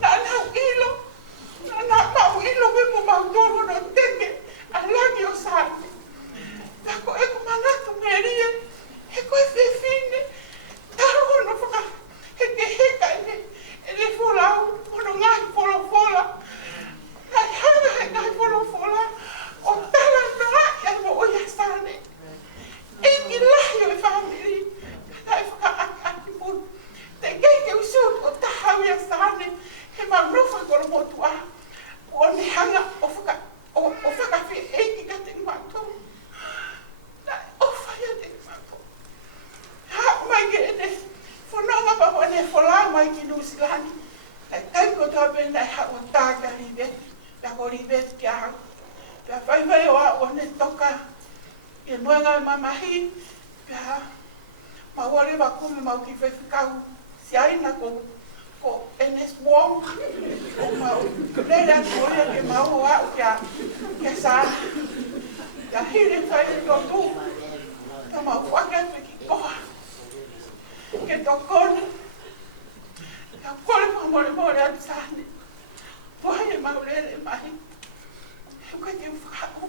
Na nau ilo. Na mau ilo me mamau tolu no teke. Alagi o sane. Tako e ko manatu merie. He koe whewhine. Taro hono whaka. He te heka ene. Ele wholau. Hono ngai wholofola. Ngai hana he ngai wholofola. O tala noa e mo oia sane. Eki lahi o e whamiri. Kana e whaka aki mun. Te keike usiut o tahau ia sane. He manofa koro motua. O ne hanga o whaka. O whakawhi eiki ka te ngwato. Nai, o whaia te ngwato. Ha, mai ke ene. Whanonga pa wane whola mai ki Nusilani. Nai, taiko tabe nai ha o tāka ribeti. Pea ko ribeti ki ahau. Pea whaiwai o a one toka. E moenga e mamahi. Pea mawale wa kume mau ki whewhikau. Si aina ko enes wong. O mau. Leira kuoria ke mau o au kia sāna. Kia hiri whai to tū. Ka mau whakatu ki koha. Ke tokona. Kia kore more atu sāne. Puhai e mau lere mahi. E koe te whakau.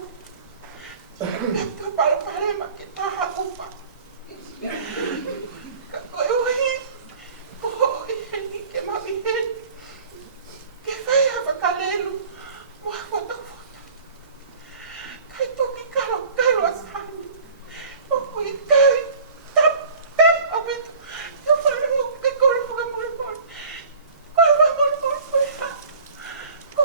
Pea te parema ke taha upa. Ka koe uhi. Koho i heni ke mau i heni. Ke whai hawa kalelu. Mua whata. Kai toki karo a sāne. O kui kai. Tap. A bitu. Te whare mo ke kore whakamore. Kore whakamore koe ha. Ko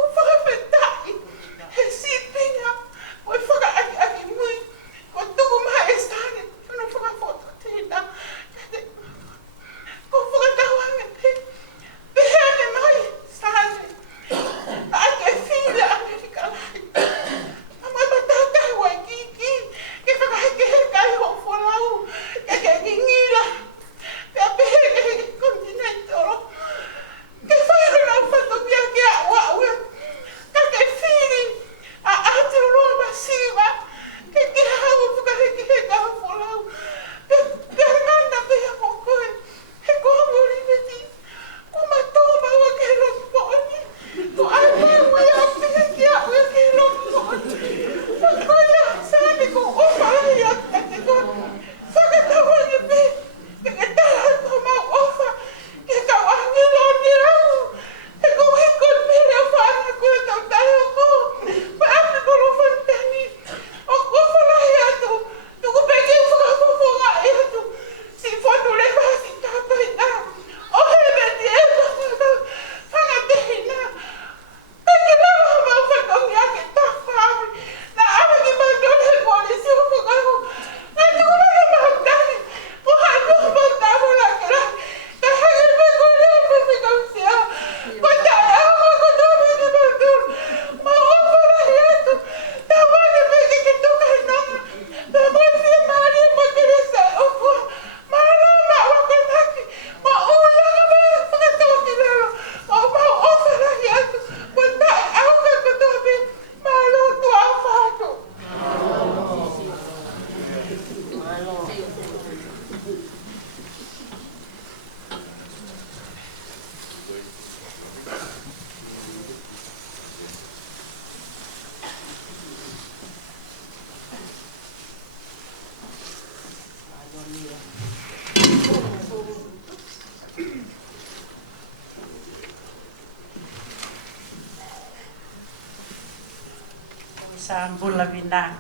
sa bula vina.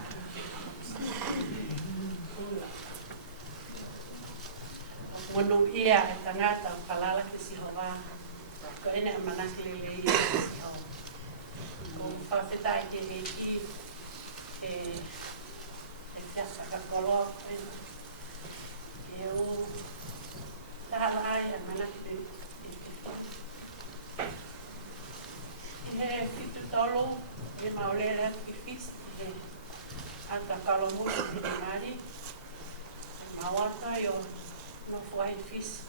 Wanu ia e tangata palala ke si hoa. Ko ene manaki le ia si hoa. Ko whawhetai te reiki e tiasa ka kolo e o tahala ai a manaki he fitu tolo e maolera ki fis e ata kalomu e mari mawata yo no fuai fis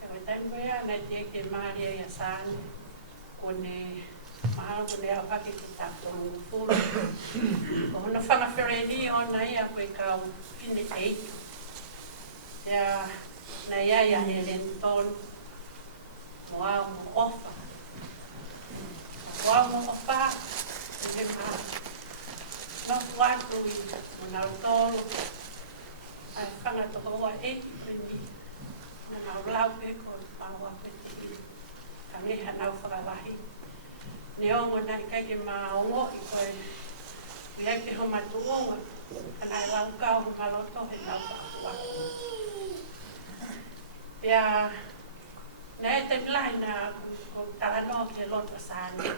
e o tempo e ana te ke mari e asane kone mahalo kone a pake ki tātou furu o hona whanga whereni o na ia koe kau fine eitu ea na ia ia he lentonu mo au mo ofa wa mo ofa e ma no watu i na tolo ai fanga to hoa e ni na lau pe ko pa wa pe ti a me ha na fa lahi ne o mo na kai ke ma o i ko i ai pe ho ma tu o kana lau ka o ma lo to he na wa ya na te blai na ko tala no ke lo to sane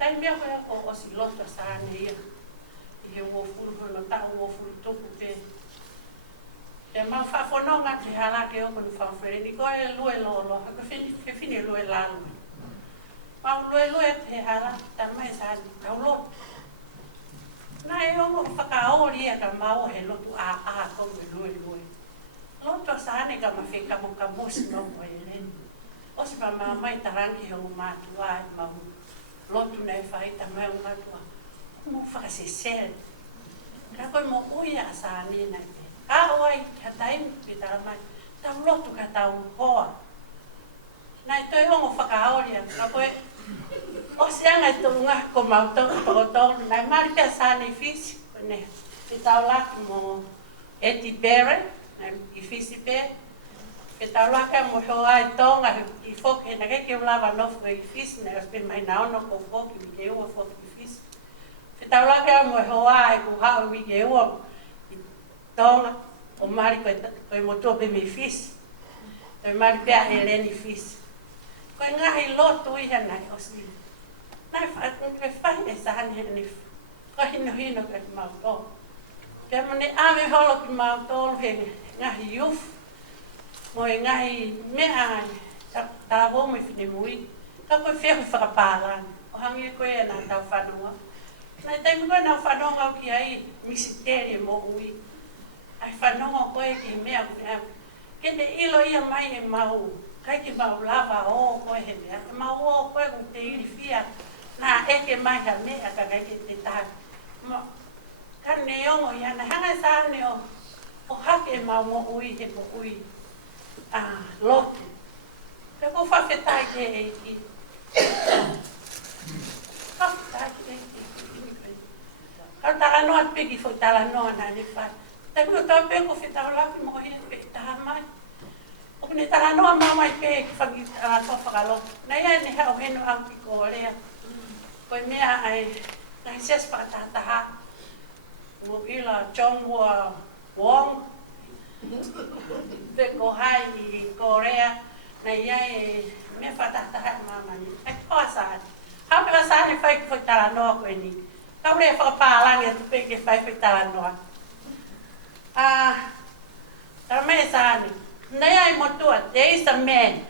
tai mea koe o si loto sāne ia i he uofuru hono ta uofuru tuku pe e mau whawhanonga te hala ke o kono whawhwereni koe e lue lolo hako he whine lue lalu mau lue te hala ta mai sāne au loto na e ongo whakaori e ka mau he lotu a koe lue loto sāne ka mawheka mo ka mosi no koe leni o si pa mai tarangi he o mātua e mau lotu nei fai ta mai una tua mo fa se sel ka ko mo uia sa ni na te a oi ka tai ki ta mai ta lotu ka ta ho na to e mo fa ka ori ka ko o se anga to nga ko ma to na mai ka sa ni fis ne ki ta la mo eti Barrett na i fisi pe ke taula ka mo hoa I tonga I foke na ke lava no fo I fis na pe mai na no ko foke mi ke o foke I fis ke taula ka mo hoa I ku ha mi ke o tonga o mari ko mo to pe mi fis e mari pe Heleni fis ko nga I lotu I na o si na fa ne sa ne ni ko hino ka ma to ke mo ne ame holo ki ma to he nga yuf mo e ngai mea ta vo me fine mui ka ko fe whakapala o hangi ko e na tau whanua na tai mo na whanua ki ai misiteri mo ui ai whanua ko e ki mea ke te ilo ia mai e mau kai ki mau lava o ko e mea mau o ko e te iri fia na e ke mai ha mea ka kai ke te ta ka neongo ia na hanga sa neo o hake mau mo ui he mo ui lotu. Pe ko whawhetai ke e ki. Whawhetai ke e ki. Kau tala noa peki fo tala noa na ni whai. Te kua tau pe ko whetau lapi mo hia pe taha mai. O kune tala noa mamai pe ki whangi tō whakalotu. Nei ai ne hao heno au ki ko orea. Koe mea ai ngai ses whakatataha. Mo ila John Wong. Te ko hai I Korea na ia e me whatataha mama ni. E toa sāne. Hapela sāne whai ki whai tala noa koe ni. Kaure e whakapālangi atu pe ke whai tala noa. Tara me sāne. Nei ai motua, there is a man.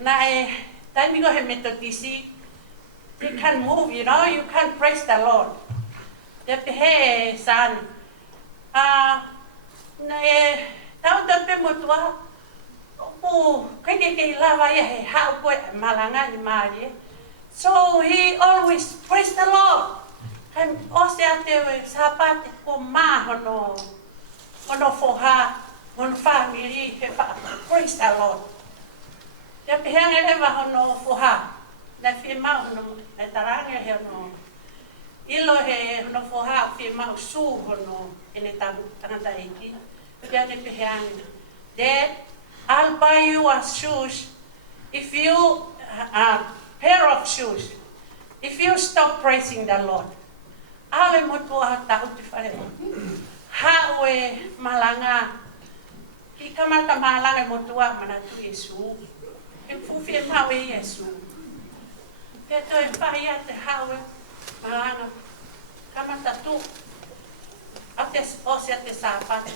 Na e, taimigo he metodisi. You can move, you know, you can praise the Lord. Te pehe sāne. Na e tau te pe motua o kai ke lava ia he hau koe malanga I mari so he always praise the Lord kan o se ate sapate ko ma hono foha on family he praise the Lord te pe hanga leva hono foha na fi ma hono e taranga he hono ilo he hono foha fi ma su hono ene tangata iki Dad, I'll buy you a shoes if you a pair of shoes. if you stop praising the Lord, ale mo tua tau te whare o. Hawe malanga, ki kamata malanga mo tua manatu Yesu. E fufi e mawe Yesu. Ke toi whaia te hawe malanga, kamata tu, a te ose a te sāpate.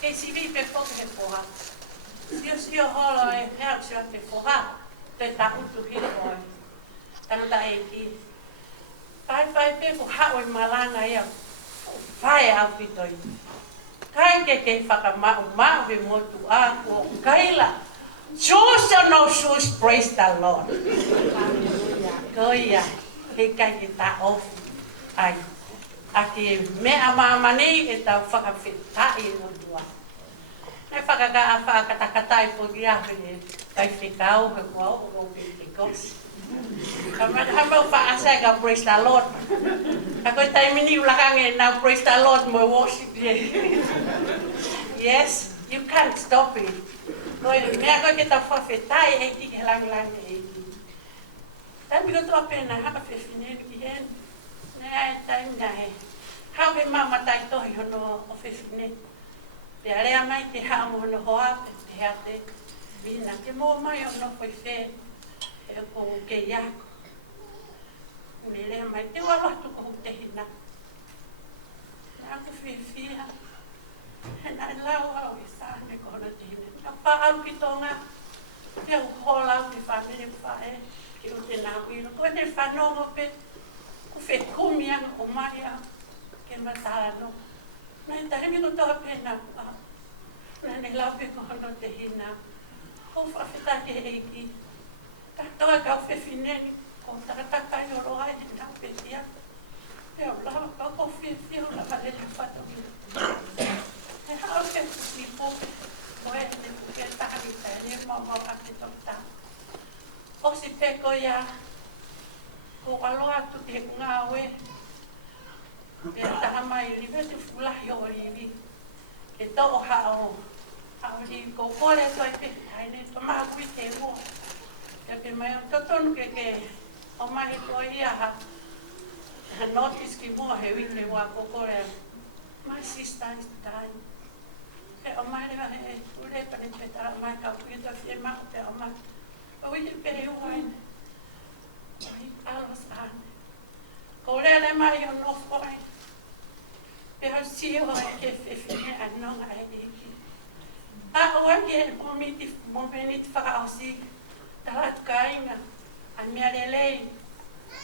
Kei sivi pe poke he poha. Sio holo e hea sio te poha, te tahutu hiro oe. Tanata e ki. Pai pe ko hawe malanga ia. Vai au pitoi. Kai ke whakamau we motu a ko kaila. Choose or no choose, praise the Lord. Koia, he kai ke ta ofi. Ai. Aki mea mamani e tau whakawhitai no tua. Nei whakakatai po giahene kai whikau he kua o ke kosi. Hamau whaasai ka praise the Lord. Ako taimini ulakange now praise the Lord mo worship ye. Yes, you can't stop it. Koi mea koi ke tau whawhitai e ki ke lang e ki. Tami ko toa pena haka whiwhine ki hen. Nei taimi nahe. Hau ke mama tai tohi hono o whiwhine. Te area mai te hao mo hono hoa te hea te vina. Ke mō mai o no koi whe. E ko ke iako. Mele mai te wawatu ko te hina. Nā ke whiwhia. He nai lau au i sāne ko hana te hina. Nā whaaru ki tonga. Te au holau te whamere whae. Ki o te nā uiro. Ko ne whanongo pe. Ku whe kumianga o mai au. Ke matara no. Nai tahimi ko toa pēnā au. Nā ne lau pe ko hana te hina. Ko whawhetake eiki. Toa kau whiwhineni, ko takatakai o roa e nau petia. E o lawa kau ko whiwhi o lawa le te whatau. E hao ke whipo, ko e te puke tāni tēne, mau ake tokta. O si peko ia, ko aloha tu te ngā oe. E taha mai rive te fulahi o rivi. Ke tō hao, hao rivi, ko kore toi pekaine, to mahui te ua. Ke mai o totonu ke o mahi ko ia ha notice ki mua he wile wa kokore. My sister is dying. Ke o mahi rewa he ure pani petara mai ka puita fie mako te o mahi. O wiki pehe uaine. Mahi Ilaisaane. Ko rele mai o nofoi. Peho siho e ke whiwhine anonga e eki. A oa ke momeniti whakaosi. Talat kainga, a mea lelei,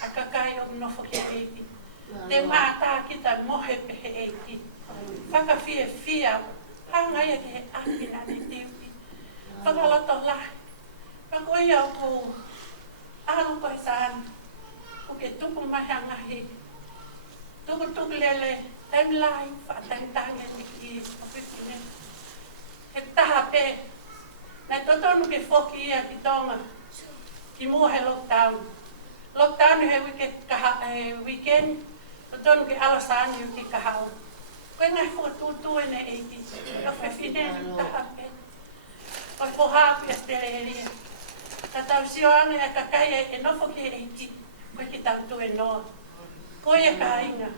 a kakai o nofo ke eiki. Te mātā kita mohe pehe eiki. Whakawhia whia, hanga ia ke he apina ni tiuti. Whakaloto lahi. Whakoia o ko alu koe sāni. Ko ke tupu mahi angahi. Tuku lele, taimi lahi, whaatangtange ni ki o whiwhine. He taha pe. Nai totonu ke whoki ia ki tonga, ki mua he lockdown. Lockdown he weekend, totonu ke Ilaisaane yu ki kahao. Koe ngai whakatūtū ene eiki, o whiwhineni taha pe. O whohāpi a stere ka tau sioane a kakai e nofo ki eiki, koe ki tau tu e noa. Koe e ka inga,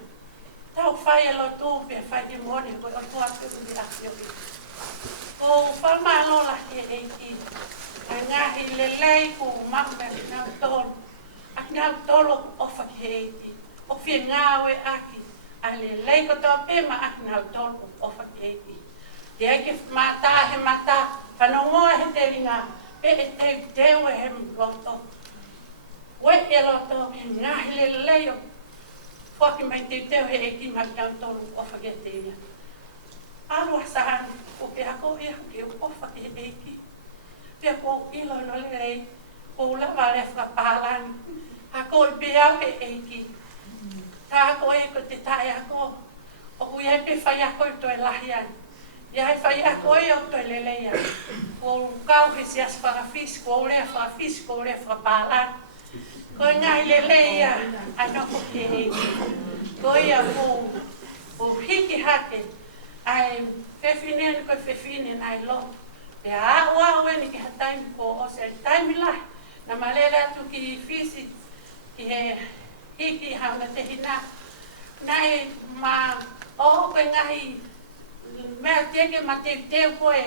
tau whai e lo tūpi a whai ki mone, koe o tuape umi aki oki. Ko whamalola ke eiki, a ngahi lelei ko mamma ki nau tolu, a ki nau tolo ofa ke eiki, o whia ngāwe aki, a lelei ko toa pēma a ki nau tolo ofa ke eiki. Te eke mātā he mātā, whanongoa he te ringa, pe e te tewe he loto. Oe e loto, he ngahi lelei o, whaki mai te teo he eiki ma ki nau tolo ofa ke te ringa. Alua sahani, ko ke ako e ke ofa ke eiki. Pea ko ilo no lelei, ko ulawa le whakapālani. Ako i pe au he eiki. Tā ako e ko te tae ako. O kui e pe whai ako i toi lahian. Ia he whai ako e o toi lelei an. Ko kau he sias whakawhis, ko ulea whakawhis, ko ulea whakapālani. Ko ngai lelei a, anoko ke eiki. Ko ia ko hiki hake. Ai whiwhineni koe whiwhineni ai lo. Te aua ni ki ha taimi ko o se taimi lai. Na malele atu ki whisi ki he hiki hauna te hina. Nai ma o koe ngahi mea teke ma te teo koe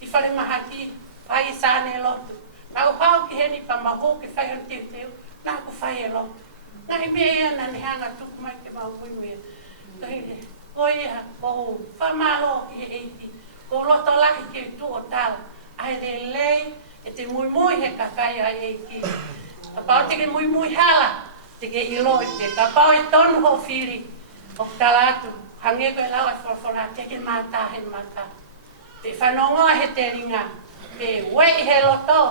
i whare mahaki ai sāne lotu. Nā u pau ki heni pa maho ke whai on teo teo, nā ku whai e lotu. Ngahi mea ea na ne hanga tuku mai ke mau kui mea. Koe ea ko whamalo ki he eiti, ko loto lahi ke tu o tala. Ai re lei e te mui mui he kakai ai eiti. Ka pau teke mui mui hala. Teke ilo i te ka pau e tonu ho whiri o tala atu. Hange koe lau e whawhora teke mata he mata. Te whanongoa he te ringa. Te wei he loto.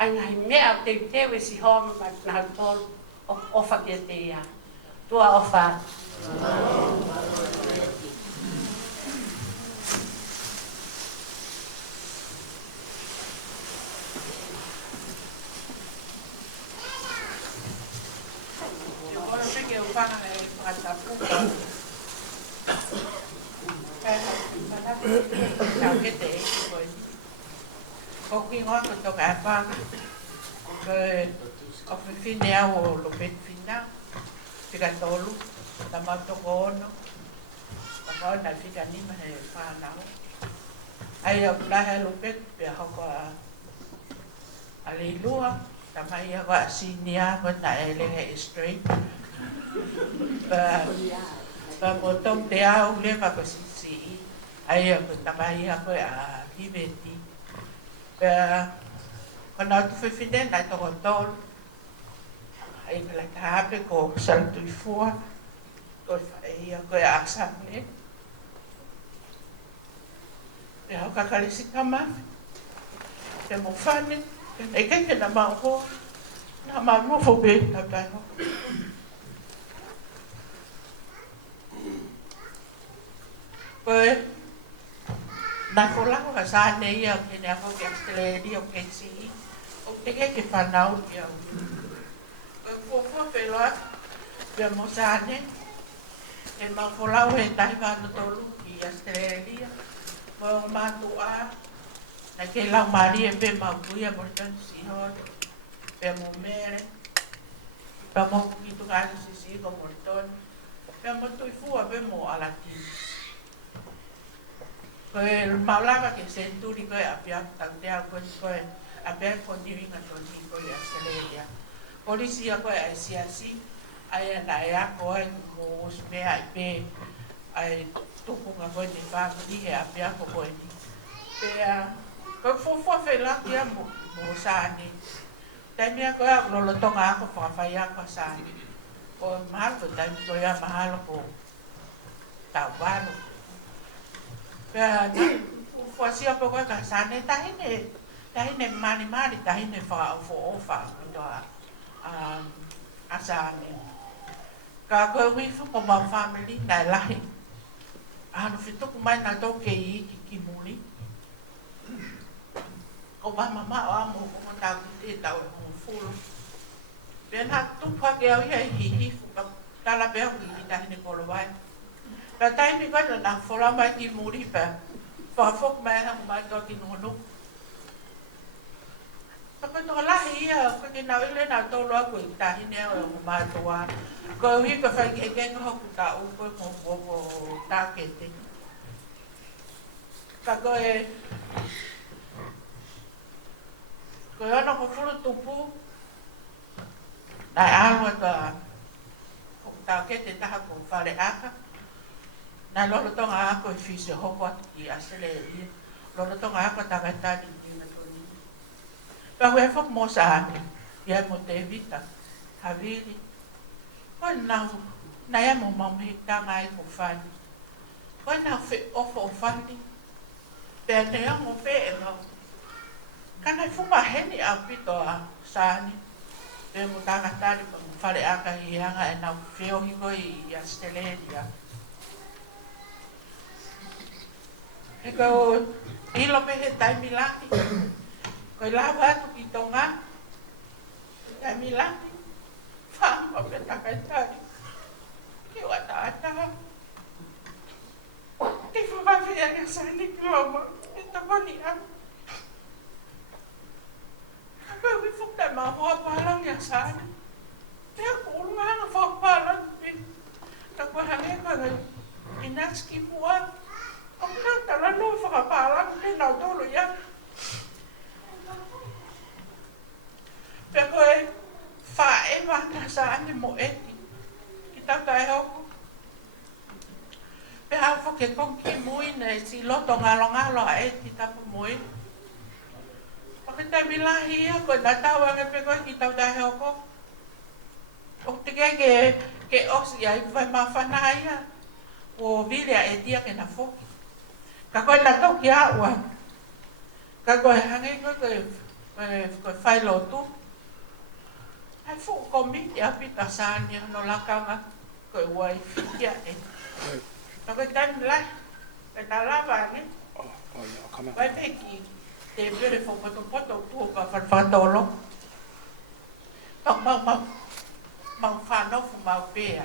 Ai ngahi mea o te tewe si homa mai nā tolu o ofa ke te ia. Tua ofa. Ko ki ngā ko toka e whanga, ko whiwhine au o lo pet whina, whika tolu, ta mau toko ono, ta mau nai whika nima he whanau. Ai au lahe lo pet, pia hoko a leilua, ta mai ako a sinia, ko na e lehe e straight. Pa mo tong te au lewa ko sisi, ai ako ta mai ako a liveti. Kona tu whiwhine nai toko tolu, ai pala ka hape ko saltui fua, ko whae ako e aksame. E hau kakarisi kamafi, te mo whane, e keke na mau hoa, na mau mofo be na kai ho. Koe, nā wholako ka sāne ia o kene ako ki Australia o KCE, o te keke whanau i au. Koe kua wheloa, pia mo sāne, e mau wholau he tahi wāna tolu ki Australia, mo o mātua, na ke lau mari e pe mau kuia mo ritan sihor, pia mo Mele, pia mo ki tukani sisi ko mo ritan, pia mo tui fua pe mo alati. Koe maulava ke senturi koe apia tautea koe apia kondiringa toni koe Australia. Polisi a koe ai siasi, ai ana e ako ai mo usmea ai pe ai tupunga koe ni whamiri he apia ko koe ni. Pea, koe fufua whelaki a mo sāne. Taimia koe a lolotonga ako whakawhai ako sāne. Koe mahalo, taimi koe a mahalo ko tau wano. Pea fuasia po koe ka sāne, tahine mani, tahine whaafo ofa kuto a sāne. Ka koe wifu ko mau family nai lahi. Anu whituku mai nā tō kei ki muri. Ko wa mama o amo ko tau ki te tau e mo fulu. Pea nā tupa ke au ia i hifu ka tala pea ki tahine kolo wai. Ka taimi koe na whola mai ki muri pa, whakafok mai hangu mai toa ki nunu. Ka koe toka lahi ia, koe ki nau ile nau tolo aku i tahine au e hangu mai toa. Koe hui ka whai ki he kenga hoku ta upo e mo tā kete. Ka koe ana ko furu tupu, nai alua ka hoku tā kete taha ko whare aka. Nā lolo tonga ako i whise hoko atu ki Australia. Lolo tonga ako tangatani ki na toni. Pau e whak mo sāne, i ai mo te vita, Havili. Koe nā ia mo mamihitanga ai ko whani. Koe nā ofo o whani. Pea te ango pe e mau. Kana i whuma heni a pito a sāne. Pea mo tangatani pa mo whare aka i hanga e nau whiohi koe i Australia. E kau ilo pe he taimi laki. Koe lawa atu ki tonga. Taimi laki. Whampa pe takai tari. Ki wata ata. Te whawawhi anga sani ki loma. E taponi am. Kau wifuk tai mahoa palang ya sani. Te aku urunga hanga whak ski mua. O ka tala no whakapalang ke nau tolo ia. Pea koe whae mana sa ane mo eti. Ki tata e hoku. Pea hau whake kongi mui nei si loto ngalo a eti tapu mui. Pake tai milahi ia koe na tau ange pe koe ki tau tae hoku. O te ke osi ai vai mawhana ia. O vile a etia ke na foki. Ka koe na toki a ua. Ka koe hangi koe whai lotu. Ai fu komiti a pita sānia no lakanga koe wai whitia e. Ka koe taimi lai. Koe ta lava ne. Vai peki te pere whopoto pua ka whanwhatolo. Mau whanofu mau pēa.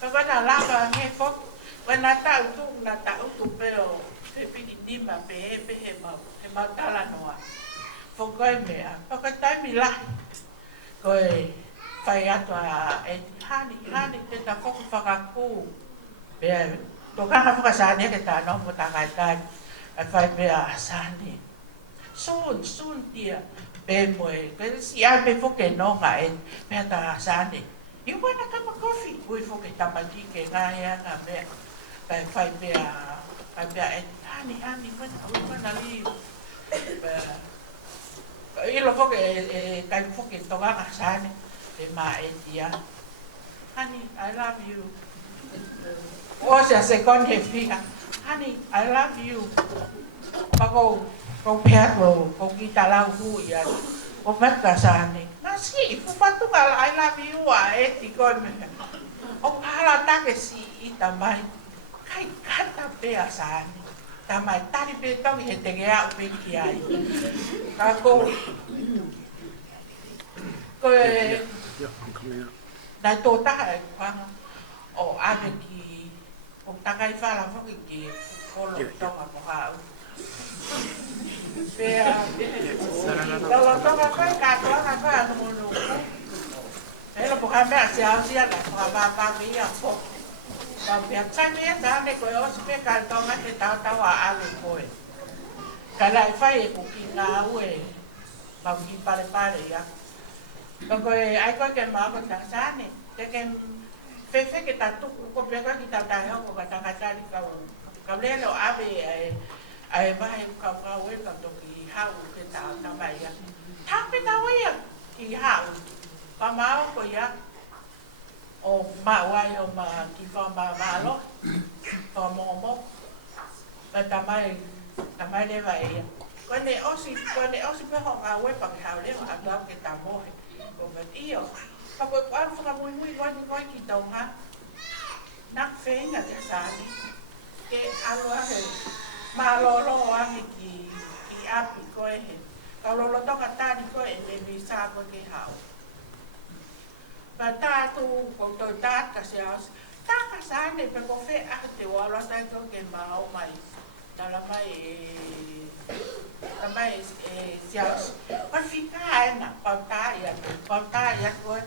Ka koe ta lava nge foki. Koe na tau tu na tau tu peo. He piki tima pe e pe he mau tala noa. Whokoe mea. Ka koe taimi lai. Koe whai atua e hani te ta whoku whakaku. Pea, tō kanga whakasāne ke tā nopo tā kai tai. Ai whai mea sāne. Soon tia. Pea moe, ke si ai me whoke nonga e. Pea tā sāne. You want a cup of coffee? Ui whoke tamaki ke ngā ea ngā mea. Pea whai mea e hani, wana li. Ilo whoke kai whoke tonganga sāne. Pe mā e tia. Honey, I love you. O se a second he fia. Honey, I love you. Pa ko pea ko kita lau hui a. O mata sāne. Nā si, fufatunga I love you a e ti koe mea. O pala take si i tamai. Kai kata pea sāne. Tamai tari pe tongi he te ngea upe ki ai. Ka ko nai tō taha e kuanga o ane ki o takai whala whoki ki kolo tonga mo hau. Pea, kolo tonga koe katoanga koe anu monu. Helo po kai mea si au sia na whakapapami ia whoki. Pau pia kai mea tāne koe osi pe kai tonga te tau a ane koe. Ka lai whai e kuki ngā ue mau ki pare ia. Ka koe ai koe ke maa koe tā sāne. Te ke whewhe ke tā tuku ko pia koe ki tā tae hoko ka tā katari kau. Kau lelo awe ai wahe kau e ka toki hau ke tā tamai ia. Tāpe tā ia ki hau. Pa mao ko ia. O maa wai o maa ki wha maa malo. Wha momo. Pa tamai lewa ia. Koe ne osi peho ngā wepa ki hau leo a tau ke tā mohe. Ko me iyo. Ka koe kuan whakamui koe ki tau ngā. Nak whenga te sāni. Ke aloa he malolo ange ki api koe he. Ka lolo toka tāni koe e te mi sā koe ke hau. Ka tātu ko tau tāt ka se aus. Tā ka sāne pe ko whe ake te wala tai koe ke mao mai. Tala mai siaus. Ka whika aena, pau tā ia koe.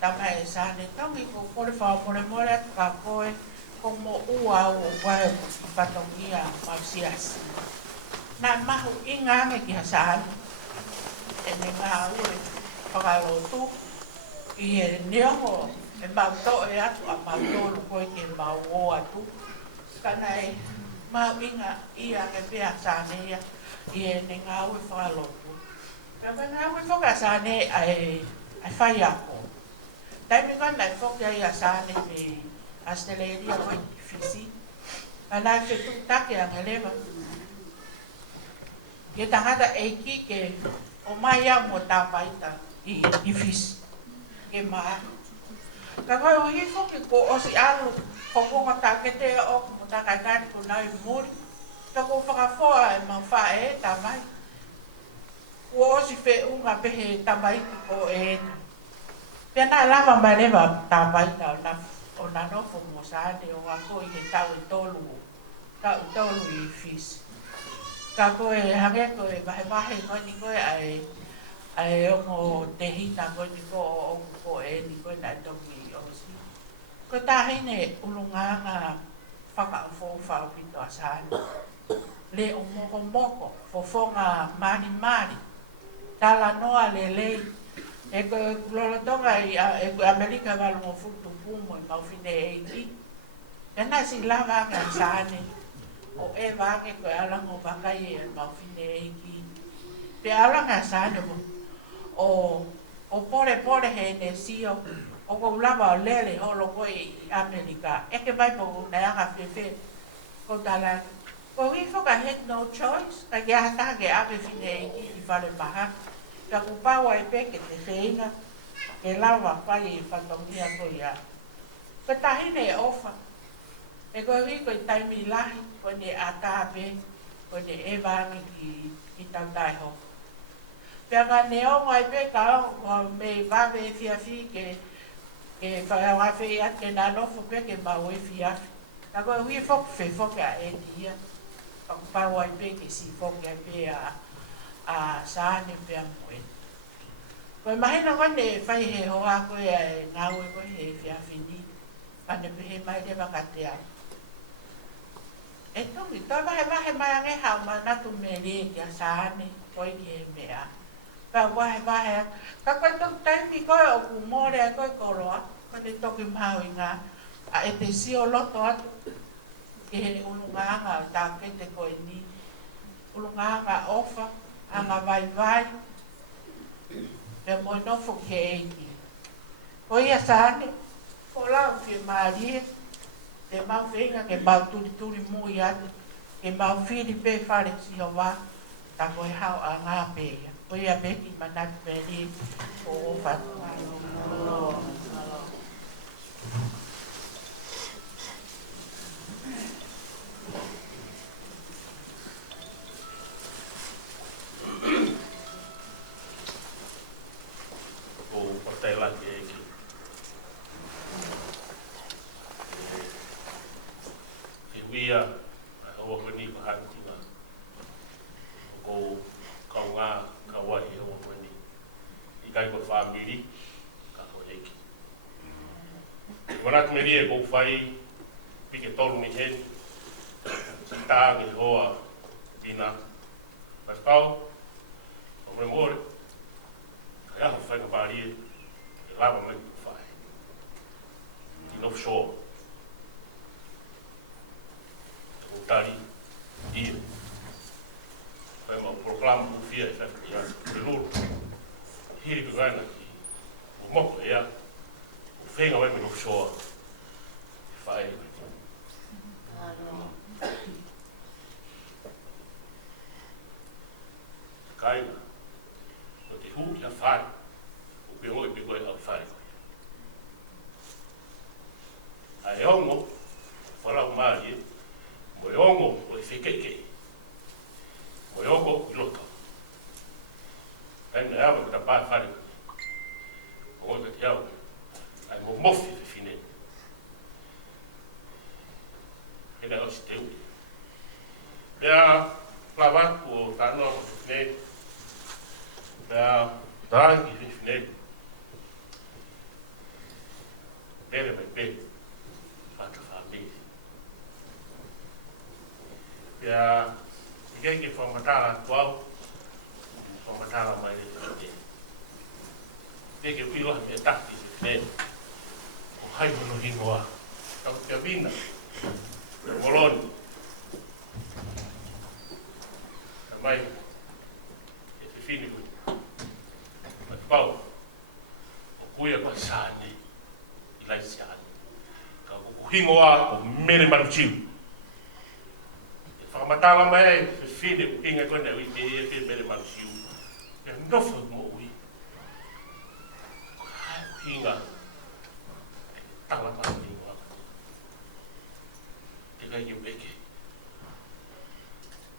Ta mai sāne tongi ko kore whapore more atu ka koe. Ko mo ua o wae ki patongia mau siasi. Nā mahu inga ange ki ha sāne. E ne ngā ue whakalotu. I he neongo e mau toe atu a mau tolu koe ke mau o atu. Kanai mau inga ia ke pia sāne ia. I e ne ngā ue whakalotu. Ka ngā ue whakasāne ai whai ako. Taimi kan nai whoki ai a sāne me Australia koe ki Fiji. Ka nai whetu take a ngelewa. Ke tangata eiki ke o mai a mo tā paita i Fiji. Ke maa. Ka koe o hi whoki ko osi alu hokonga tā ke te o mo tā kaitani ko nai muri. Ka ko whakawhoa e mau whae tā mai. Ko osi whe unga pehe tā mai ko e. Pea nā lava mai lewa tā paita o nā nofo mo sāne o ako i he tau i tolu i Fiji. Ka koe hange koe wahe koe ni koe ai ongo te hita koe ni koe o ongo ko e ni koe nai tongi i osi. Ko tā heine ulunganga whakaufo pito asane. Le o moko fofonga mani. Tala noa le e ko lolotonga i Amerika walu mo futu pumo i maufine eiki. Kena si lava ka asane. O e vange ko alango vakai e maufine eiki. Pe alanga asane mo. O pore he ne sio. O ko lava o lele holo ko i Amerika. Eke vai po na yanga fefe. Ko tala. Ko i foka had no choice. Ka kia hata ke ape fine eiki i whare maha. Ka kupawa e peke te whenga. Ke lava whai i whatongia ko ia. Ko tahine e ofa. E koe hui koe taimi lahi. Ko ne atape. Ko ne e vangi ki tautai ho. Pea ka ne o ngai pe ka o me vave e fiafi ke whaiawafe i ake nā nofo pe ke mau e fiafi. Ka koe hui foku fe foke a e tia. Ka kupawa i pe ke si foke a pe a saane pe a moe. Koe mahina kone whai he hoa koe a ngāue koe he fiafi ni. Kane pe he mai te wakatea. E tongi, toi wahe mai ange hao ma natu Mele ki a saane koe ki he mea. Ka wahe. Ka koe toku taimi koe o ku more a koe koroa. Koe te toki mau i ngā. A e te sio loto atu. Ke he ulungaanga o tā kete koe ni. Ulungaanga ofa. Anga vai. Pe moe nofo ke eiki. Ko ia saane. Ko lau ki maarie. Te mau whenga ke mau turi mui atu. Ke mau whiri pe whare si o wā. Ta koe hao a ngā pēia. Ko ia beki manatu Mele o whatu. Ko patela ke ki. Wia o ko ni ko hatinga ko Konga ka wai o ko ni I kai ko family ka ko eki Wanat Mele ko fai pike tolu ni hen ta ngi hoa ina pascal o memore ya ho fai ko pari lava me fai in offshore tari dia foi uma proclama do FIA já pelo hiri que ganha aqui o moco é o fenga vai me offshore fai cai o te hu já fai o pelo e pegou a fai aí ongo fala o mari Moiongo o Fakaeiki. Moiongo I loto. Ai na awa ka pa fare. O ka te awa. Ai mo mofi fine. Ena o steu. Lea plava o tano o fine. Lea dangi fine. Bere mai bere. Ya, ike ke whamatara tuau, whamatara mai le te. Ike ke wila me taki se ne, o hai hono hingoa, kau te awina, moloni. Mai, e te whini kui, mai pau, o kuia kwa saane, Ilaisaane, kau hingoa o Mele Manusiu. Whakamatala mai e whine inga kone ui te e Mele Manusiu. E nofo mo ui. Hinga. Tala mai inga. Te kai ki peke.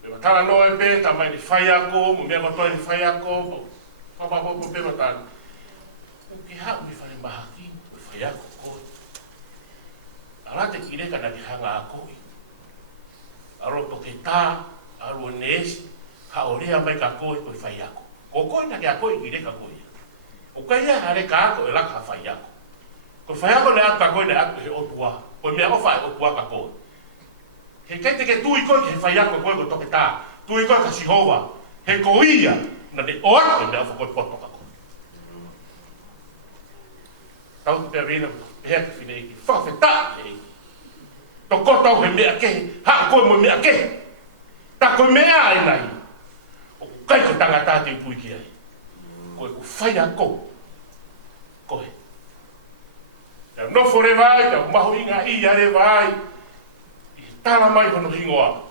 Me matala no e pe, ta mai ni whai ako, mo mea matoi ni whai ako, whapapopo pe matala. O ki hau ni whare mahaki, o whai ako koi. Ala te kireka na ki hanga ako i. Aro toke tā, aro nesi, ka orea mai ka koe koe whai ako. Ko koe na kia koe i reka koe. O kai ea hare ka ako e laka whai ako. Ko whai ako ne atu ka koe ne atu he otua. Koe mea o whai otua ka koe. He kete ke tui koe ke whai ako koe ko toke tā. Tui koe ka Sihova. He ko ia na ne o atu e mea whakoe potoka koe. Tau te pēr rina hea ke whine eki. Whawhetā e eki. Tō kotau he mea kehe. Haa koe mo mea kehe. Tā koe mea e nai. O kai ko tangata te upui ki ai. Koe ku whai ako. Koe. Tau nofo re vai, tau maho inga ia re vai. Tala mai hono hingoa.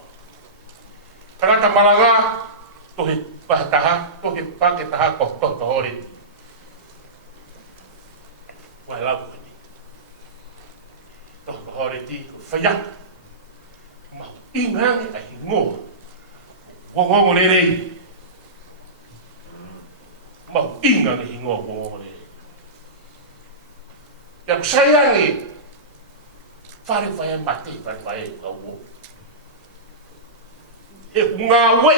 Tangata malanga, tohe pahataha, tohe paketaha ko toto hori. Wai lau kuni. Tohe hori ti whaiak. Mau ingangi a hingoa. Wongongo nerei. Mau ingangi hingoa wongongo nerei. Yang sayangi Fare vai mate, fare vai au. E ngā we.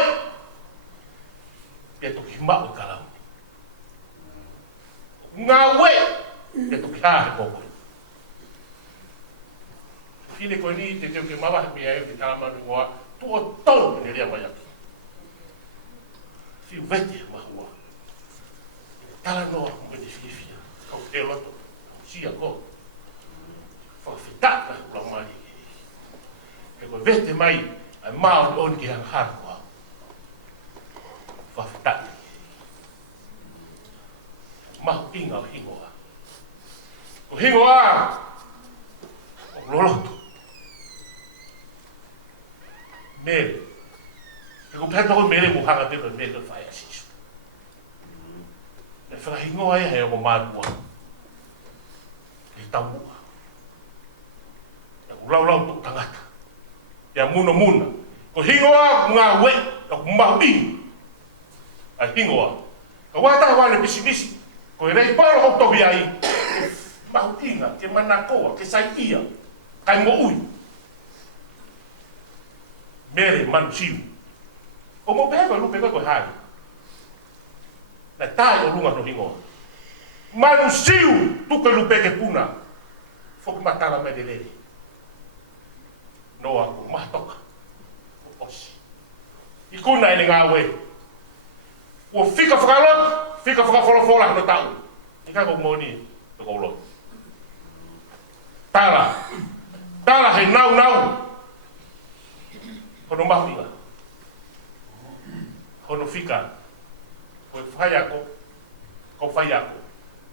E to ki mau kalau. Ngā we. E to ki hāre kōkoi. Whine koe ni te teo ke mawa me ai o te talamanu ngoa. Tua tau ne rea mai aki. Whiu vete mahua. Tala noa mo ni whiwhia. Kau te loto. Sia kō. Whawhetaka kula mari. E koe vete mai, ai mao on ki hang hara kua. Whawhetaka. Mahu inga o hingoa. Ko hingoa, o loloto. Mele. E ko pēta ko mele mo hanga te koe mele koe whai asisu. E whakahingoa e hei o mātua. E taumua. Lau tuk tangata. Ya muna. Ko hingoa ngā we, ko mahu inga. Ai hingoa. Ka wata wane pisi. Ko e rei paro hok tohi ai. Mahu inga, ke manakoa, ke sai ia. Kai mo ui. Mele Manusiu. O mo pēko lupe koe hai. Na tai o lunga no hingoa. Manusiu tuke lupe ke puna. Foki matala me de lere. Noa ko mahatoka. O osi. I kuna e ngā we. Ua whika whakalot, whika whakawholofola no tau. I kai ko moni, to ko lot. Tala he nau. Hono mahuinga. Hono whika. Koe whai ako. Ko whai ako.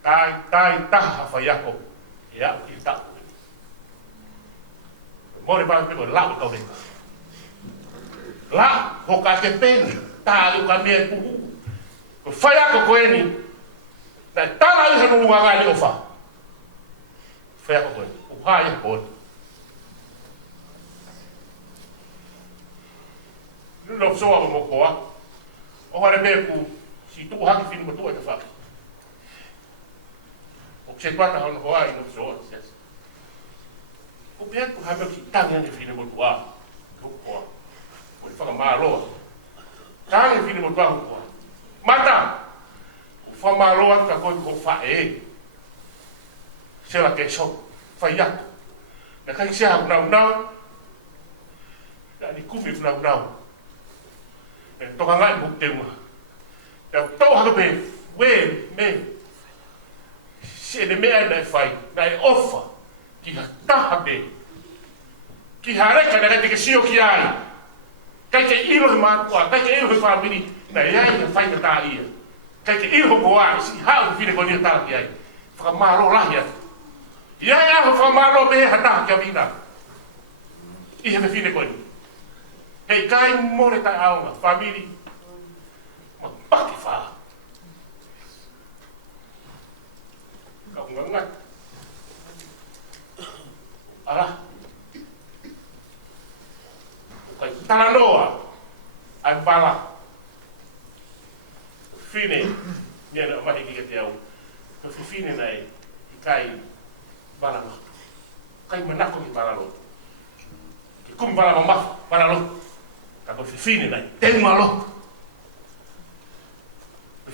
Tai taha whai ako. E au ki tau. Mori ba pe la ko le. La ho ka ke pen ta lu ka me pu. Ko faya ko ni. Na tala i hanu nga ga ni ofa. Faya ko ni. O ha ya ko. Lo so a mo ko. O ha re pe ku si tu ha ki fin mo tu e fa. O che kwata hanu ho ai no so. O pēr tu hape ki tangi ane whine mo tua. Hukoa. Ko i whakamāroa. Tangi whine mo tua hukoa. Mata! O whamāroa ka koe ko whae. Sela ke so. Whai atu. Na kai sea nau. Na ni kumi nau. E toka ngai muk te unga. E tau haka pe. Me. Se ne mea nai whai. Nai ofa. Ki ha taha pe. Ki ha reka na kai te sio ki ai. Kai te iro he mātua, kai te iro he whāmini, na iai he whaita tā ia. Kai te iro ko ai, si hao whine ko nia tāra ki ai. Whakamāro lahi atu. Iai aho whakamāro me he hataha ki a wina. I he me whine ko ni. Hei kai more tai aonga, whamini, ma paki wha. Ka unga ngat. Ala. Kai tala noa. Ai pala. Whine. Nia na mahi ki te au. Ka whine nei. I kai balalo. Kai manako ki balalo. Ki kum balalo mafu. Balalo. Ka ko whine nei. Tengu alo.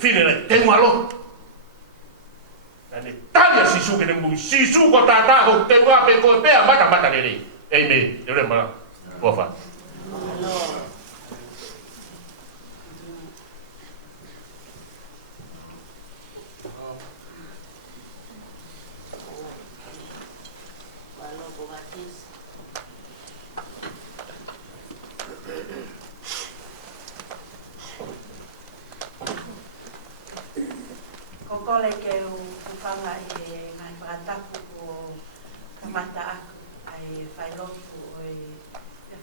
Whine nei. Tengu alo. Ane talia sisu ke ne mui. Sisu ko tātā ho te wā pe koe pēa mata nere. Ei me. E re mana. Kofa. Ko kole ke upanga e ngai whakatapu o kamata aku ai whailotu o e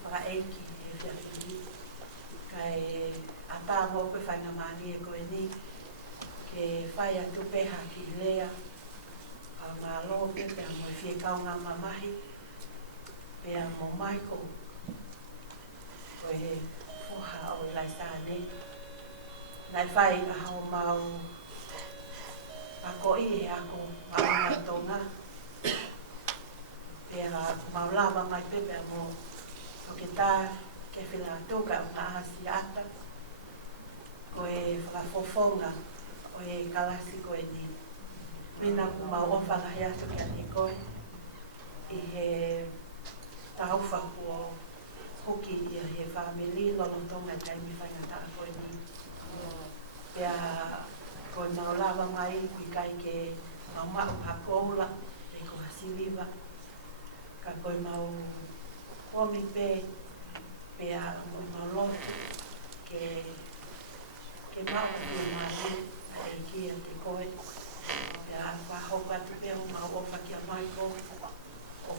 Fakaeiki e Havili. Kai ata mo koe whaingamani e koe ni ke whai atu peha ki lea a ngā lope pia mo e whie kaunga mamahi pia mo Michael ko e foha o Ilaisaane. Nai whai a hao mau ako i e ako maunga tonga pia maulama mai pepe mo o ke tā ke whila toka o ngā hasi ata ko e whakafofonga o e kalasi ko e ni mina ku mau ofanga he atu ki ane koe i he tauwha ko hoki i he whamili lolo tonga taimi whaingata a koe ni pia ko nau lava mai kui kai ke mau mau hakoula e ko hasiliva ka koe mau komi pe pia mau lotu ke mau kui mai e kia te koe pia whahoka tu pia mau ofa kia mai ko o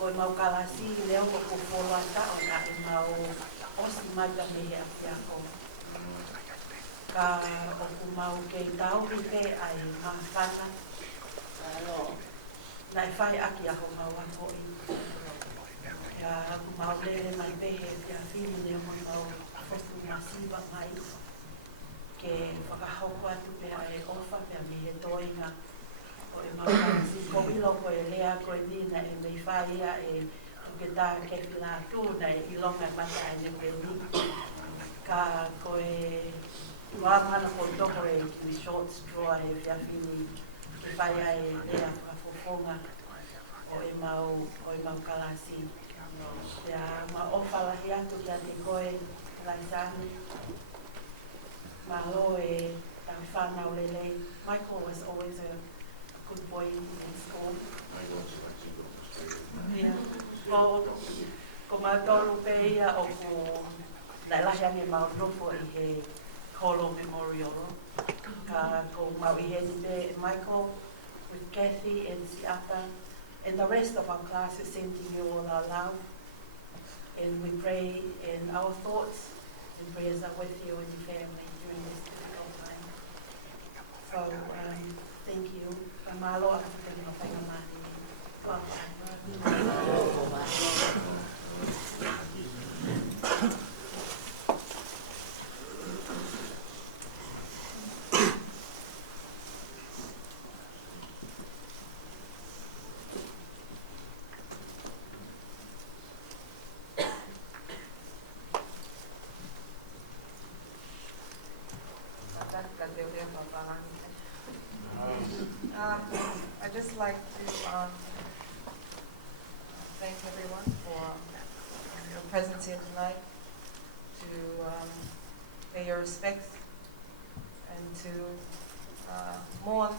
koe mau kalasi leo ko ko polo ata o ka e mau osi mai ka me hea pia ko ka o ku mau ke tau i te ai mawhana nai whai aki aho mau ako i ka ku mau lere mai pehe kia whini leo mai mau whoku masiwa mai ke whakahauko atu pia e ofa pia me he toinga o e mau kansi ko ilo ko e lea ko e nina e mei whai ia e tuke tā ke whila tūna e ilonga mata e ne pe ni ka ko e Wāmana ko toko e ki short straw e whiawhini ki whai ai lea whafofonga o e mau kalasi. Pea ma ofalahi atu ki a te koe Ilaisaane. Ma lo e tau whanau lele. Michael was always a good boy in school. Yeah. Ko mātoro pe ia o ko nai lahi ange mau nopo i he Kolo Memorial. Ko mau i he te Michael with Kathy and Siapa and the rest of our class is sending you all our love. And we pray and our thoughts and prayers are with you and your family during this difficult time. So thank you. Malo ako ka mga pangamani. I'd just like to thank everyone for your presence here tonight, to pay your respects and to mourn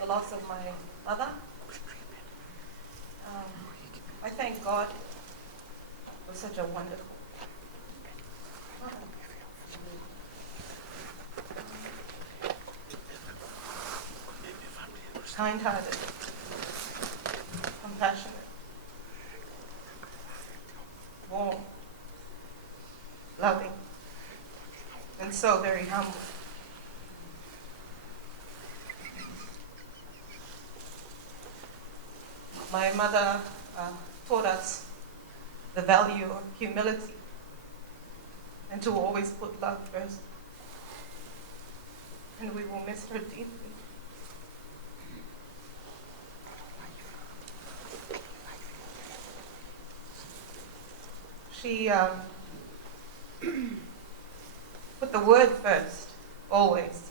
the loss of my mother. I thank God for such a wonderful kind-hearted, compassionate, warm, loving, and so very humble. My mother taught us the value of humility and to always put love first. And we will miss her deeply. She put the word first, always.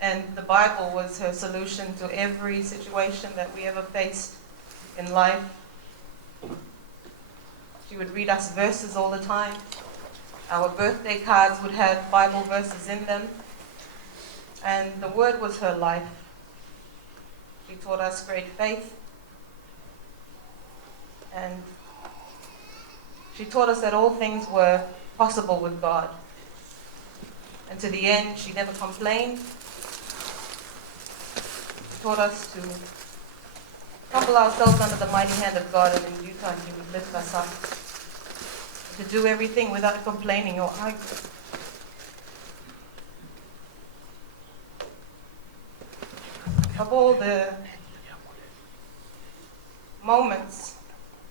And the Bible was her solution to every situation that we ever faced in life. She would read us verses all the time. Our birthday cards would have Bible verses in them. And the Word was her life. She taught us great faith. And she taught us that all things were possible with God. And to the end, she never complained. She taught us to humble ourselves under the mighty hand of God, and in due time He would lift us up. To do everything without complaining or arguing. Of all the moments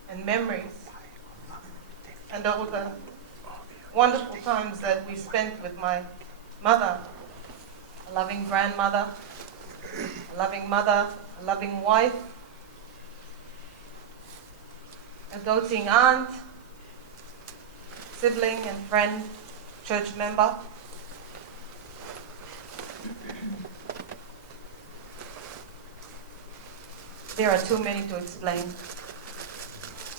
and memories and all the wonderful times that we spent with my mother, a loving grandmother, a loving mother, a loving wife, a doting aunt, sibling and friend, church member. There are too many to explain.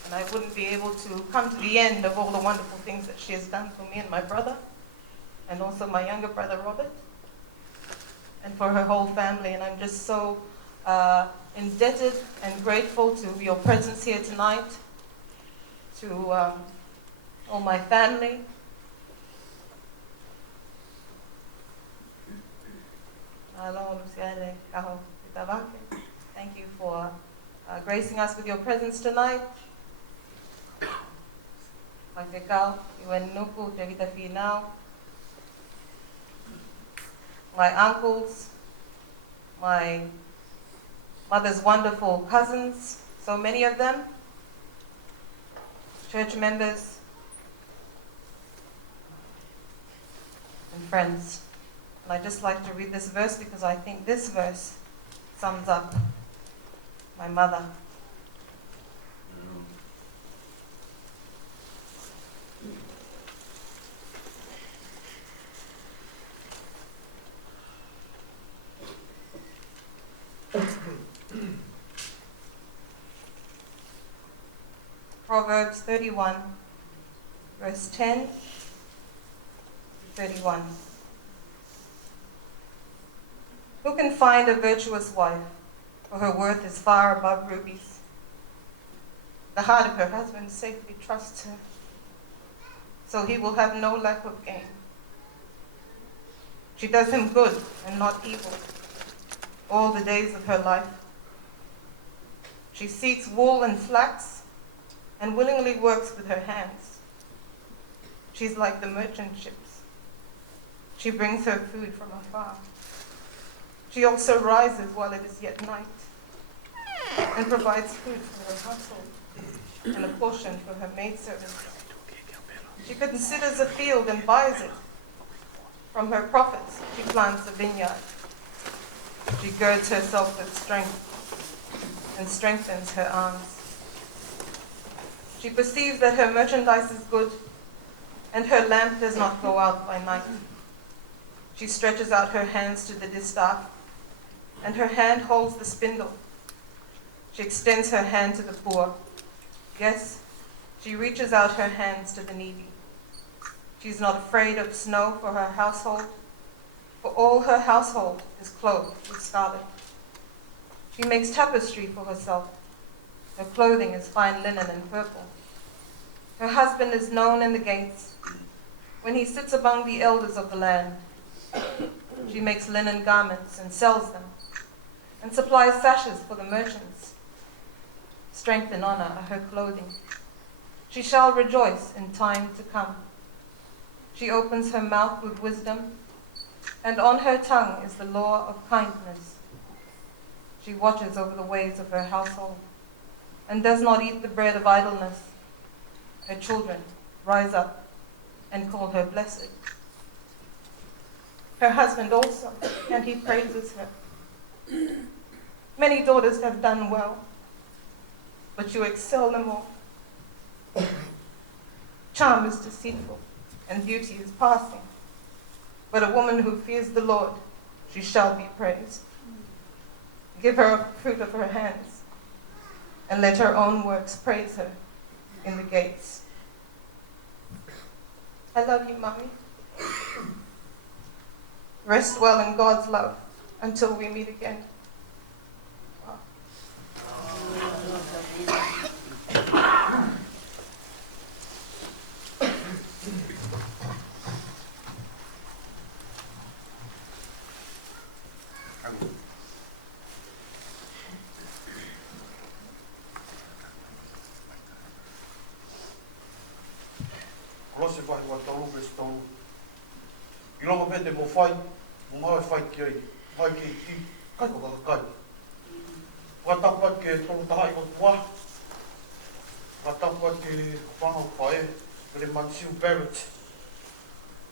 And I wouldn't be able to come to the end of all the wonderful things that she has done for me and my brother, and also my younger brother, Robert, and for her whole family. And I'm just so indebted and grateful to your presence here tonight, to all my family. Thank you for gracing us with your presence tonight. My uncles, my mother's wonderful cousins, so many of them, church members, and friends. And I'd just like to read this verse because I think this verse sums up my mother. Proverbs 31, verse 10 to 31. Who can find a virtuous wife? For her worth is far above rubies. The heart of her husband safely trusts her, so he will have no lack of gain. She does him good and not evil all the days of her life. She seeks wool and flax and willingly works with her hands. She's like the merchant ships. She brings her food from afar. She also rises while it is yet night and provides food for her household and a portion for her maidservants. She considers a field and buys it. From her profits, she plants a vineyard. She girds herself with strength and strengthens her arms. She perceives that her merchandise is good, and her lamp does not go out by night. She stretches out her hands to the distaff, and her hand holds the spindle. She extends her hand to the poor. Yes, she reaches out her hands to the needy. She is not afraid of snow for her household, for all her household is clothed with scarlet. She makes tapestry for herself. Her clothing is fine linen and purple. Her husband is known in the gates when he sits among the elders of the land. She makes linen garments and sells them, and supplies sashes for the merchants. Strength and honor are her clothing. She shall rejoice in time to come. She opens her mouth with wisdom, and on her tongue is the law of kindness. She watches over the ways of her household, and does not eat the bread of idleness. Her children rise up and call her blessed. Her husband also, and he praises her. Many daughters have done well, but you excel them all. Charm is deceitful, and beauty is passing. But a woman who fears the Lord, she shall be praised. Give her of the fruit of her hands, and let her own works praise her in the gates. I love you, Mommy. Rest well in God's love until we meet again. Rose vai wa tau bes tau. I longa pete mo whai, mo mawe whai ki ai, whai ki ti, kai ko kai. Wa tapat ke tolu tahai o tua. Wa tapat ke whangau whae, vele Manusiu Barrett.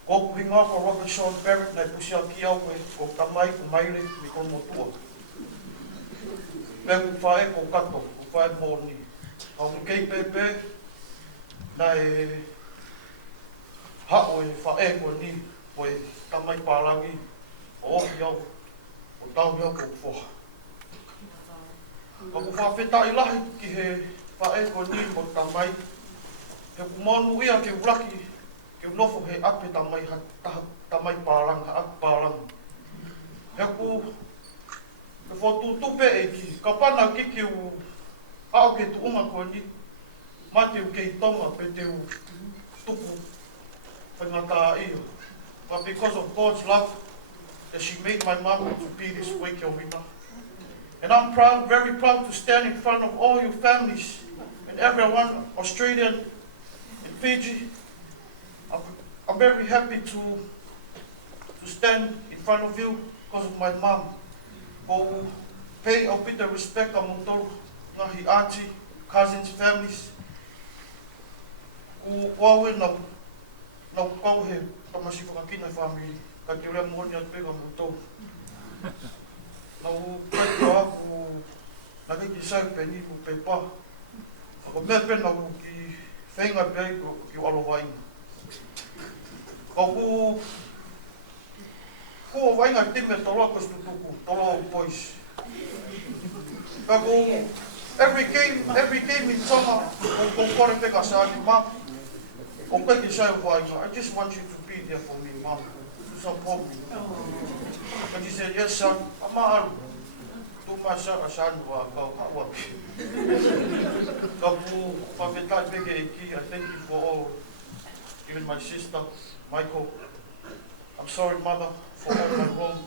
Ko kuhinga ko Robert Sean Barrett nai pusia ki au e ko tamai ko maile mi ko mo tua. Pēku whae ko kato, ko whae mōni. Au kei pepe, nai hao e whae ko ni, ko e tamai pārangi, o ohi au, o tau iau ko whoha. Ka ko whawheta i lahi ki he whae ko ni mo tamai, he ku monu ia ke uraki, ke unofo he ape tamai, tamai pārangi, ape pārangi. He ku ke whotutupe e ki, ka pana ki ki u ao ke tuunga ko ni, ma te u kei tonga pe te u tupu whaingata iyo. But because of God's love, that she made my mom to be this way, Kelvina. And I'm proud, very proud to stand in front of all you families and everyone, Australian and Fiji. I'm very happy to stand in front of you because of my mom. Ko pay a bit of respect a motor ngahi auntie, cousins, families. Ko wawe na kau he tamasi whakakina family. Ka te rea mohoni atu pega motor. Na u kaito aku na kei ki sau pe ni ku pe pa. Ako mea pena ku ki whainga pe ki alo wainga. Ka ku wainga time toroa ko stutuku, toroa boys. Ka ku every game in summer, ko kore peka sa ni mom. Ko kei ki sau wainga, I just want you to be there for me, mom. To support me. But he said, yes, son, I'm tu masa asan wa kau kawa. Kapu pameta pege iki, I thank you for all, even my sister, Michael. I'm sorry, mother, for all my wrong,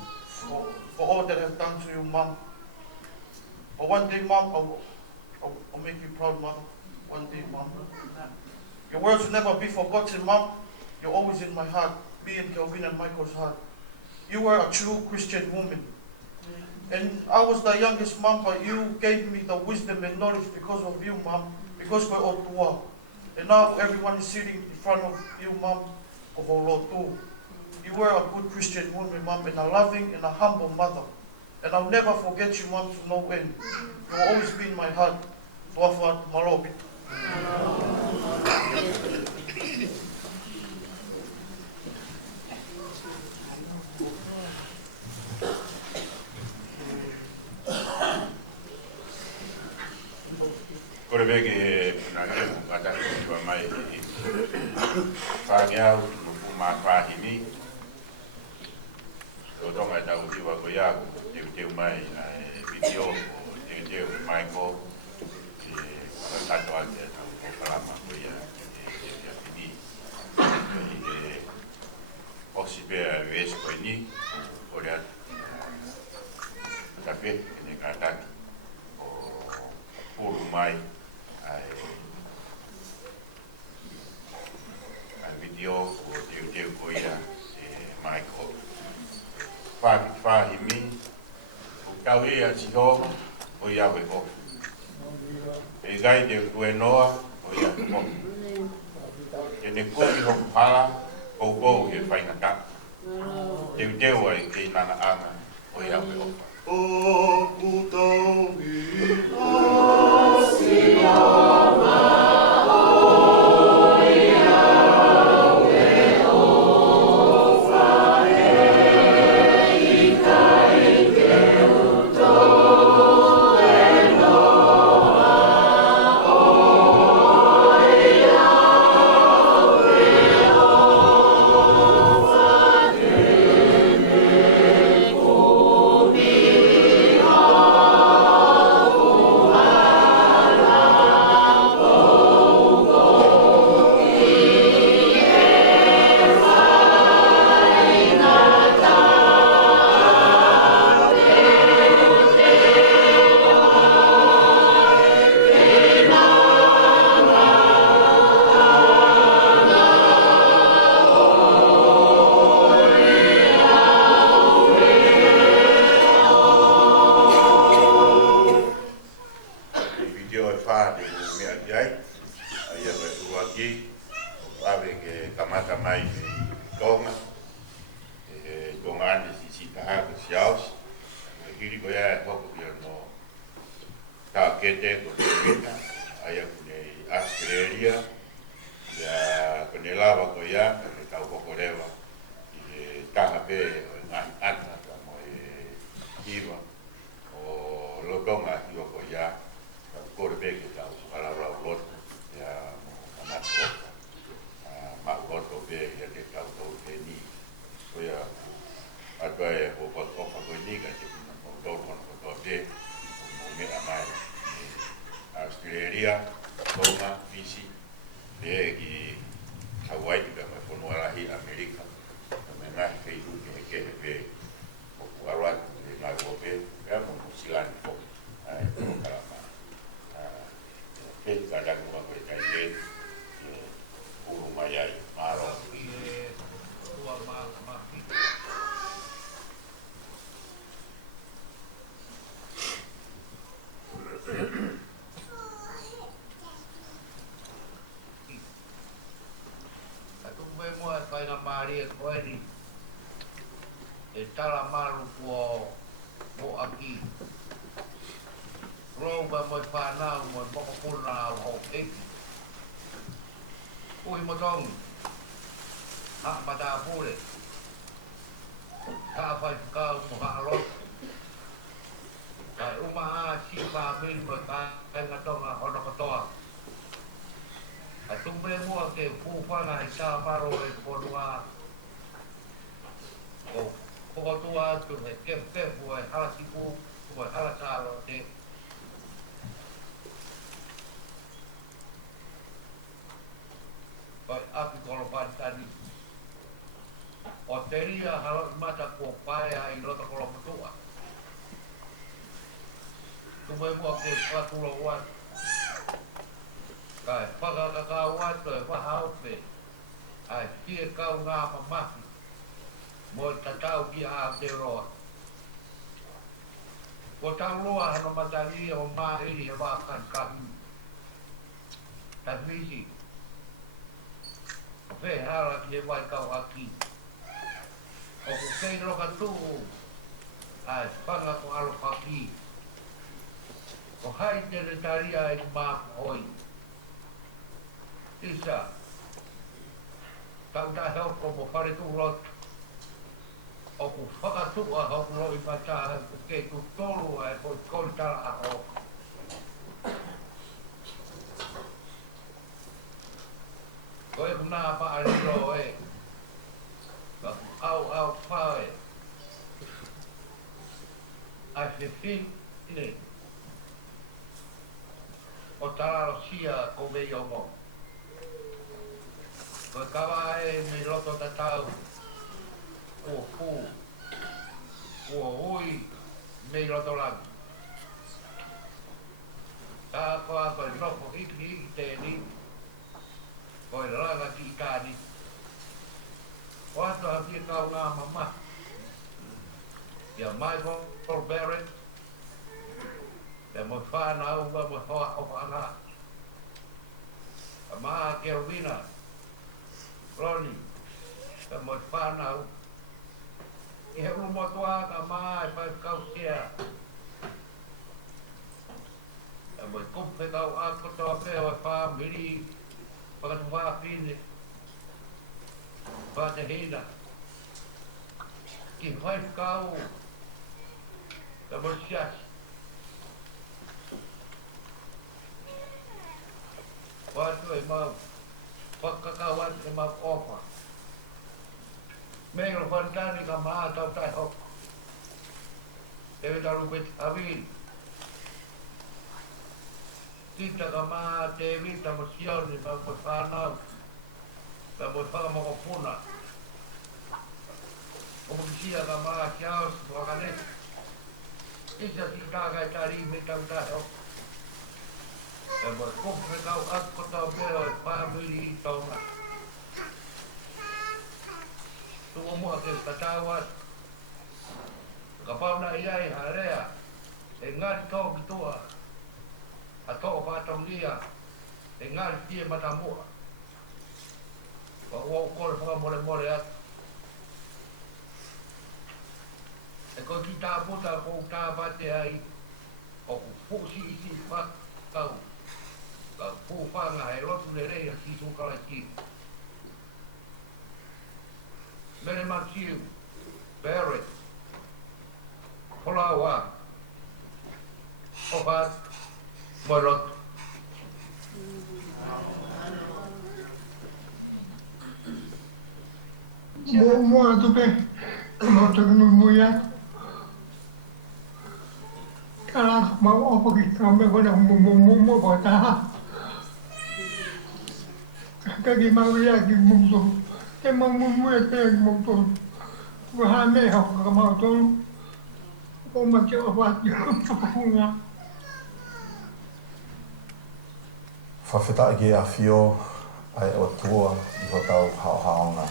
for all that I've done to you, mom. But one day, mom, I'll make you proud, mother. One day, mom. Your words will never be forgotten, mom. You're always in my heart, me and Kelvin and Michael's heart. You were a true Christian woman. And I was the youngest mom, but you gave me the wisdom and knowledge because of you, mom. Because we're all tua. And now everyone is sitting in front of you, mom, of all too. You were a good Christian woman, mom, and a loving and a humble mother. And I'll never forget you, mom, to no end. You will always be in my heart. Tuafa Malobi. Kore veke na ke ngata ko mai whangia utu ma whahini. O tonga tau tiwa ko ia te mai na video o te Michael e tato ate tau ko palama ko ia te pini. Osi pea ves ko ni o rea tape ne kataki o puru mai ai video o te ko ia Michael. Whahimi, o kau ia tiho o ia weko. E gai te kue noa o ia tumo. E ne komi ho pala o kou e whaingata. Teu teu ai kei nana anga o ia weko. O kutaumi pakete ko Kelowina, ai aku nei Australia, ia kone lava ko ia, kone tau kokorewa, i tanga pe o ngahi ata ka mo iwa, o lotonga iwa ko ia, ka kore pe ke tau kalaurau loto, ia mo kamatu oka, ma loto pe ia ke tau tau pe ni, ko ia atua e o oka ko ni ka te mo tau kono ko tau te, mo mea mai, Australia, Konga, Fiji, le ki Hawaii ka mai pono arahi Amerika, ka mai ngai kei uke ke pe o kuarat le ngai ope, ka mo Silani po, ai ko kalama. Ke kada ko ko kai ke uru mai ai maro. Kaina Maria koeni e tala malu ko aki roba mo whanau mo mokopuna au ho eki ui motong ha mata pule ka whai whakau mo haalot kai uma a si wha min mo ka ngatonga hono katoa a tumbe mua ke pūwhanga i tā maro e ponua o kokotua atu he kefu e halasipu o e halasalo te oi api kolo pantani o te ria halot mata ko pae ai lota kolo patua tumbe mua ke whatulo watu kai whakakakau atu e whahaupe ai kia kau ngā mamahi mo tatau ki a Aotearoa. Ko tau loa hano matari o māhiri e wākan kahi. Ta whisi. O whē hara ki e wai kau aki. O ko kei roka tuu ai whanga ko alo kaki. Ko hai tere taria e māku hoi. Tisa, tau ta hoko mo whare tu rot, o ku whakatua hoku roi pataha ku kei ku tolu e koi kontara a hoka. Koe ku nā paari ro e, ka ku au whae, ai whiwhine, o tararo sia ko mei o mo. Koe kawa e me roto tatau, ua pū, ua hui, me roto langi. Tā koa koe noko hiki tēni, koe ranga ki kāni. O ato a pia kau ngā mama. Ia Michael Barrett, ia mo whānau wa mo hoa o whānā. A maa Kelowina, Roni, ka mo whanau. I he umotoa ka maa e whai kau sea. Ka mo kumpe kau a kotoa pēo e whamiri, whakatu whapine, whatehina. Ki whai kau, ka mo siasi. Watu e mau, whakakawan e mau opa. Mele whantani ka maa tau tai hoko. Ewe taru pet Havili. Tita ka maa te vita mo sioni pa mo whanau. Pa mo whakamokopuna. O mo kisia ka maa kiaos wakane. Isa si tākai tari me tau tai hoko. E mo kumpe kau ako tau pēo e whamiri i taunga. Tua mua ke katawa. Ka pauna iai harea. E ngari tō ki tua. A tō whātaungia. E ngari tie matamua. Wa ua ukore whakamore more atu. E ko ki tā puta ko tā pate ai. o pusi isi ma tau. Ka pūpanga he lotu le reia si Fakaeiki. Mele Manusiu, Barrett, Konga, Opat, Barrett. Mua tupe, mau muya. Kalau mau apa kita ambil pada umum bota. Kaki mau ya di musuh, emang muya ke musuh. Bahane học mau tu, kau macam apa je? Whawhetaki a whio ai o tua I ho tau haonga.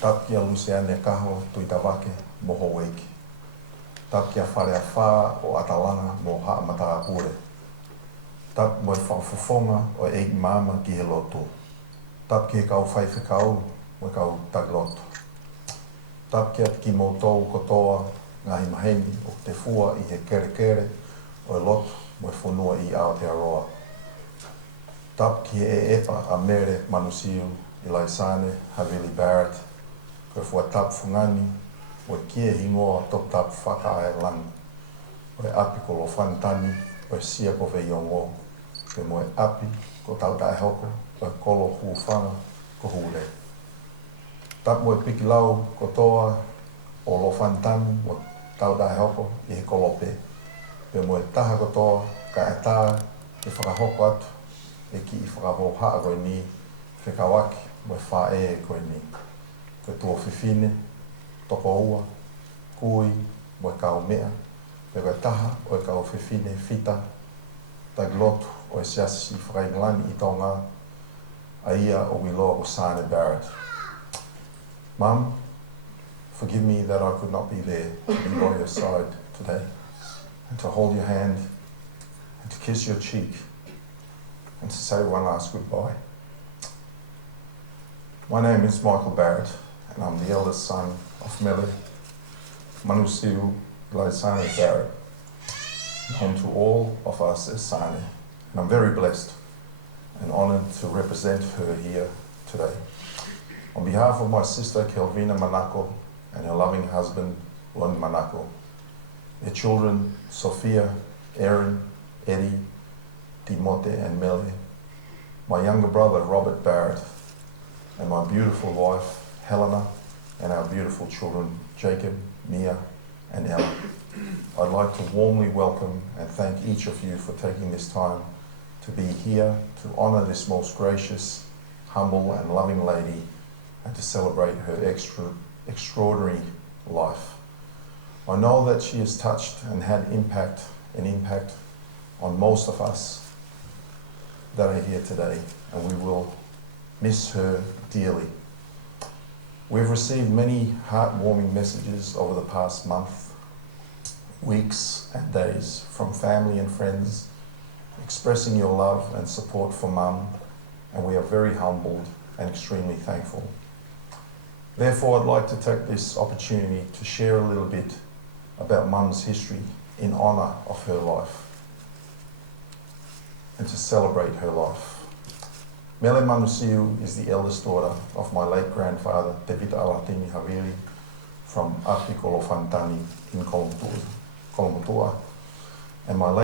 Taki a Ilaisaane kaho tui tawake mo Fakaeiki. Taki a whare a whā o Atalanga mo Haamata a Pure. Tak mo whawhawhonga o eik mama ki he loto. Tak he kau whaiwhekau mo kau tagloto. Tak ki at ki mo tau kotoa ngahi maheni o te fua I he kere o loto mo whanua I Aotearoa. Tap ki e epa a Mele Manusiu, Ilaisaane, Havili Barrett, koe fua tap fungani, o kia hingoa top tap Fakaeiki, o e api ko lo whantani, o e sia ko veiongo, ke mo e api ko tau tae hoko, o e kolo huwhanga ko hure. Tap mo e piki lau ko toa o lo whantani, o tau tae hoko I he kolope, pe mo e taha ko toa, ka e tā, e whakahoko atu, e ki I whakaho haa koe ni, whekawaki mo e wha e koe ni. Koe tua whiwhine, toko ua, kui, mo e kau mea, pe koe taha o e kau whiwhine whita, taglotu o e siasi whakainglani I tonga, a ia o wiloa o Sane Barrett. Mum, forgive me that I could not be there to be by your side today, and to hold your hand, and to kiss your cheek, and to say one last goodbye. My name is Michael Barrett, and I'm the eldest son of Mele, Manusiu, Ilaisaane Barrett, known to all of us as Sane, and I'm very blessed and honoured to represent her here today. On behalf of my sister Kelvina Manako and her loving husband Lon Manako, their children Sophia, Aaron, Eddie, Timote and Mele, my younger brother Robert Barrett, and my beautiful wife Helena, and our beautiful children Jacob, Mia and Ella. I'd like to warmly welcome and thank each of you for taking this time to be here to honour this most gracious, humble and loving lady and to celebrate her extraordinary life. I know that she has touched and had an impact on most of us that are here today, and we will miss her dearly. We've received many heartwarming messages over the past month, weeks and days from family and friends expressing your love and support for Mum, and we are very humbled and extremely thankful. Therefore, I'd like to take this opportunity to share a little bit about Mum's history in honour of her life and to celebrate her life. Mele Manusiu is the eldest daughter of my late grandfather, Tevita Alatini Havili, from Api Kolofantani in Kolomtua, and my late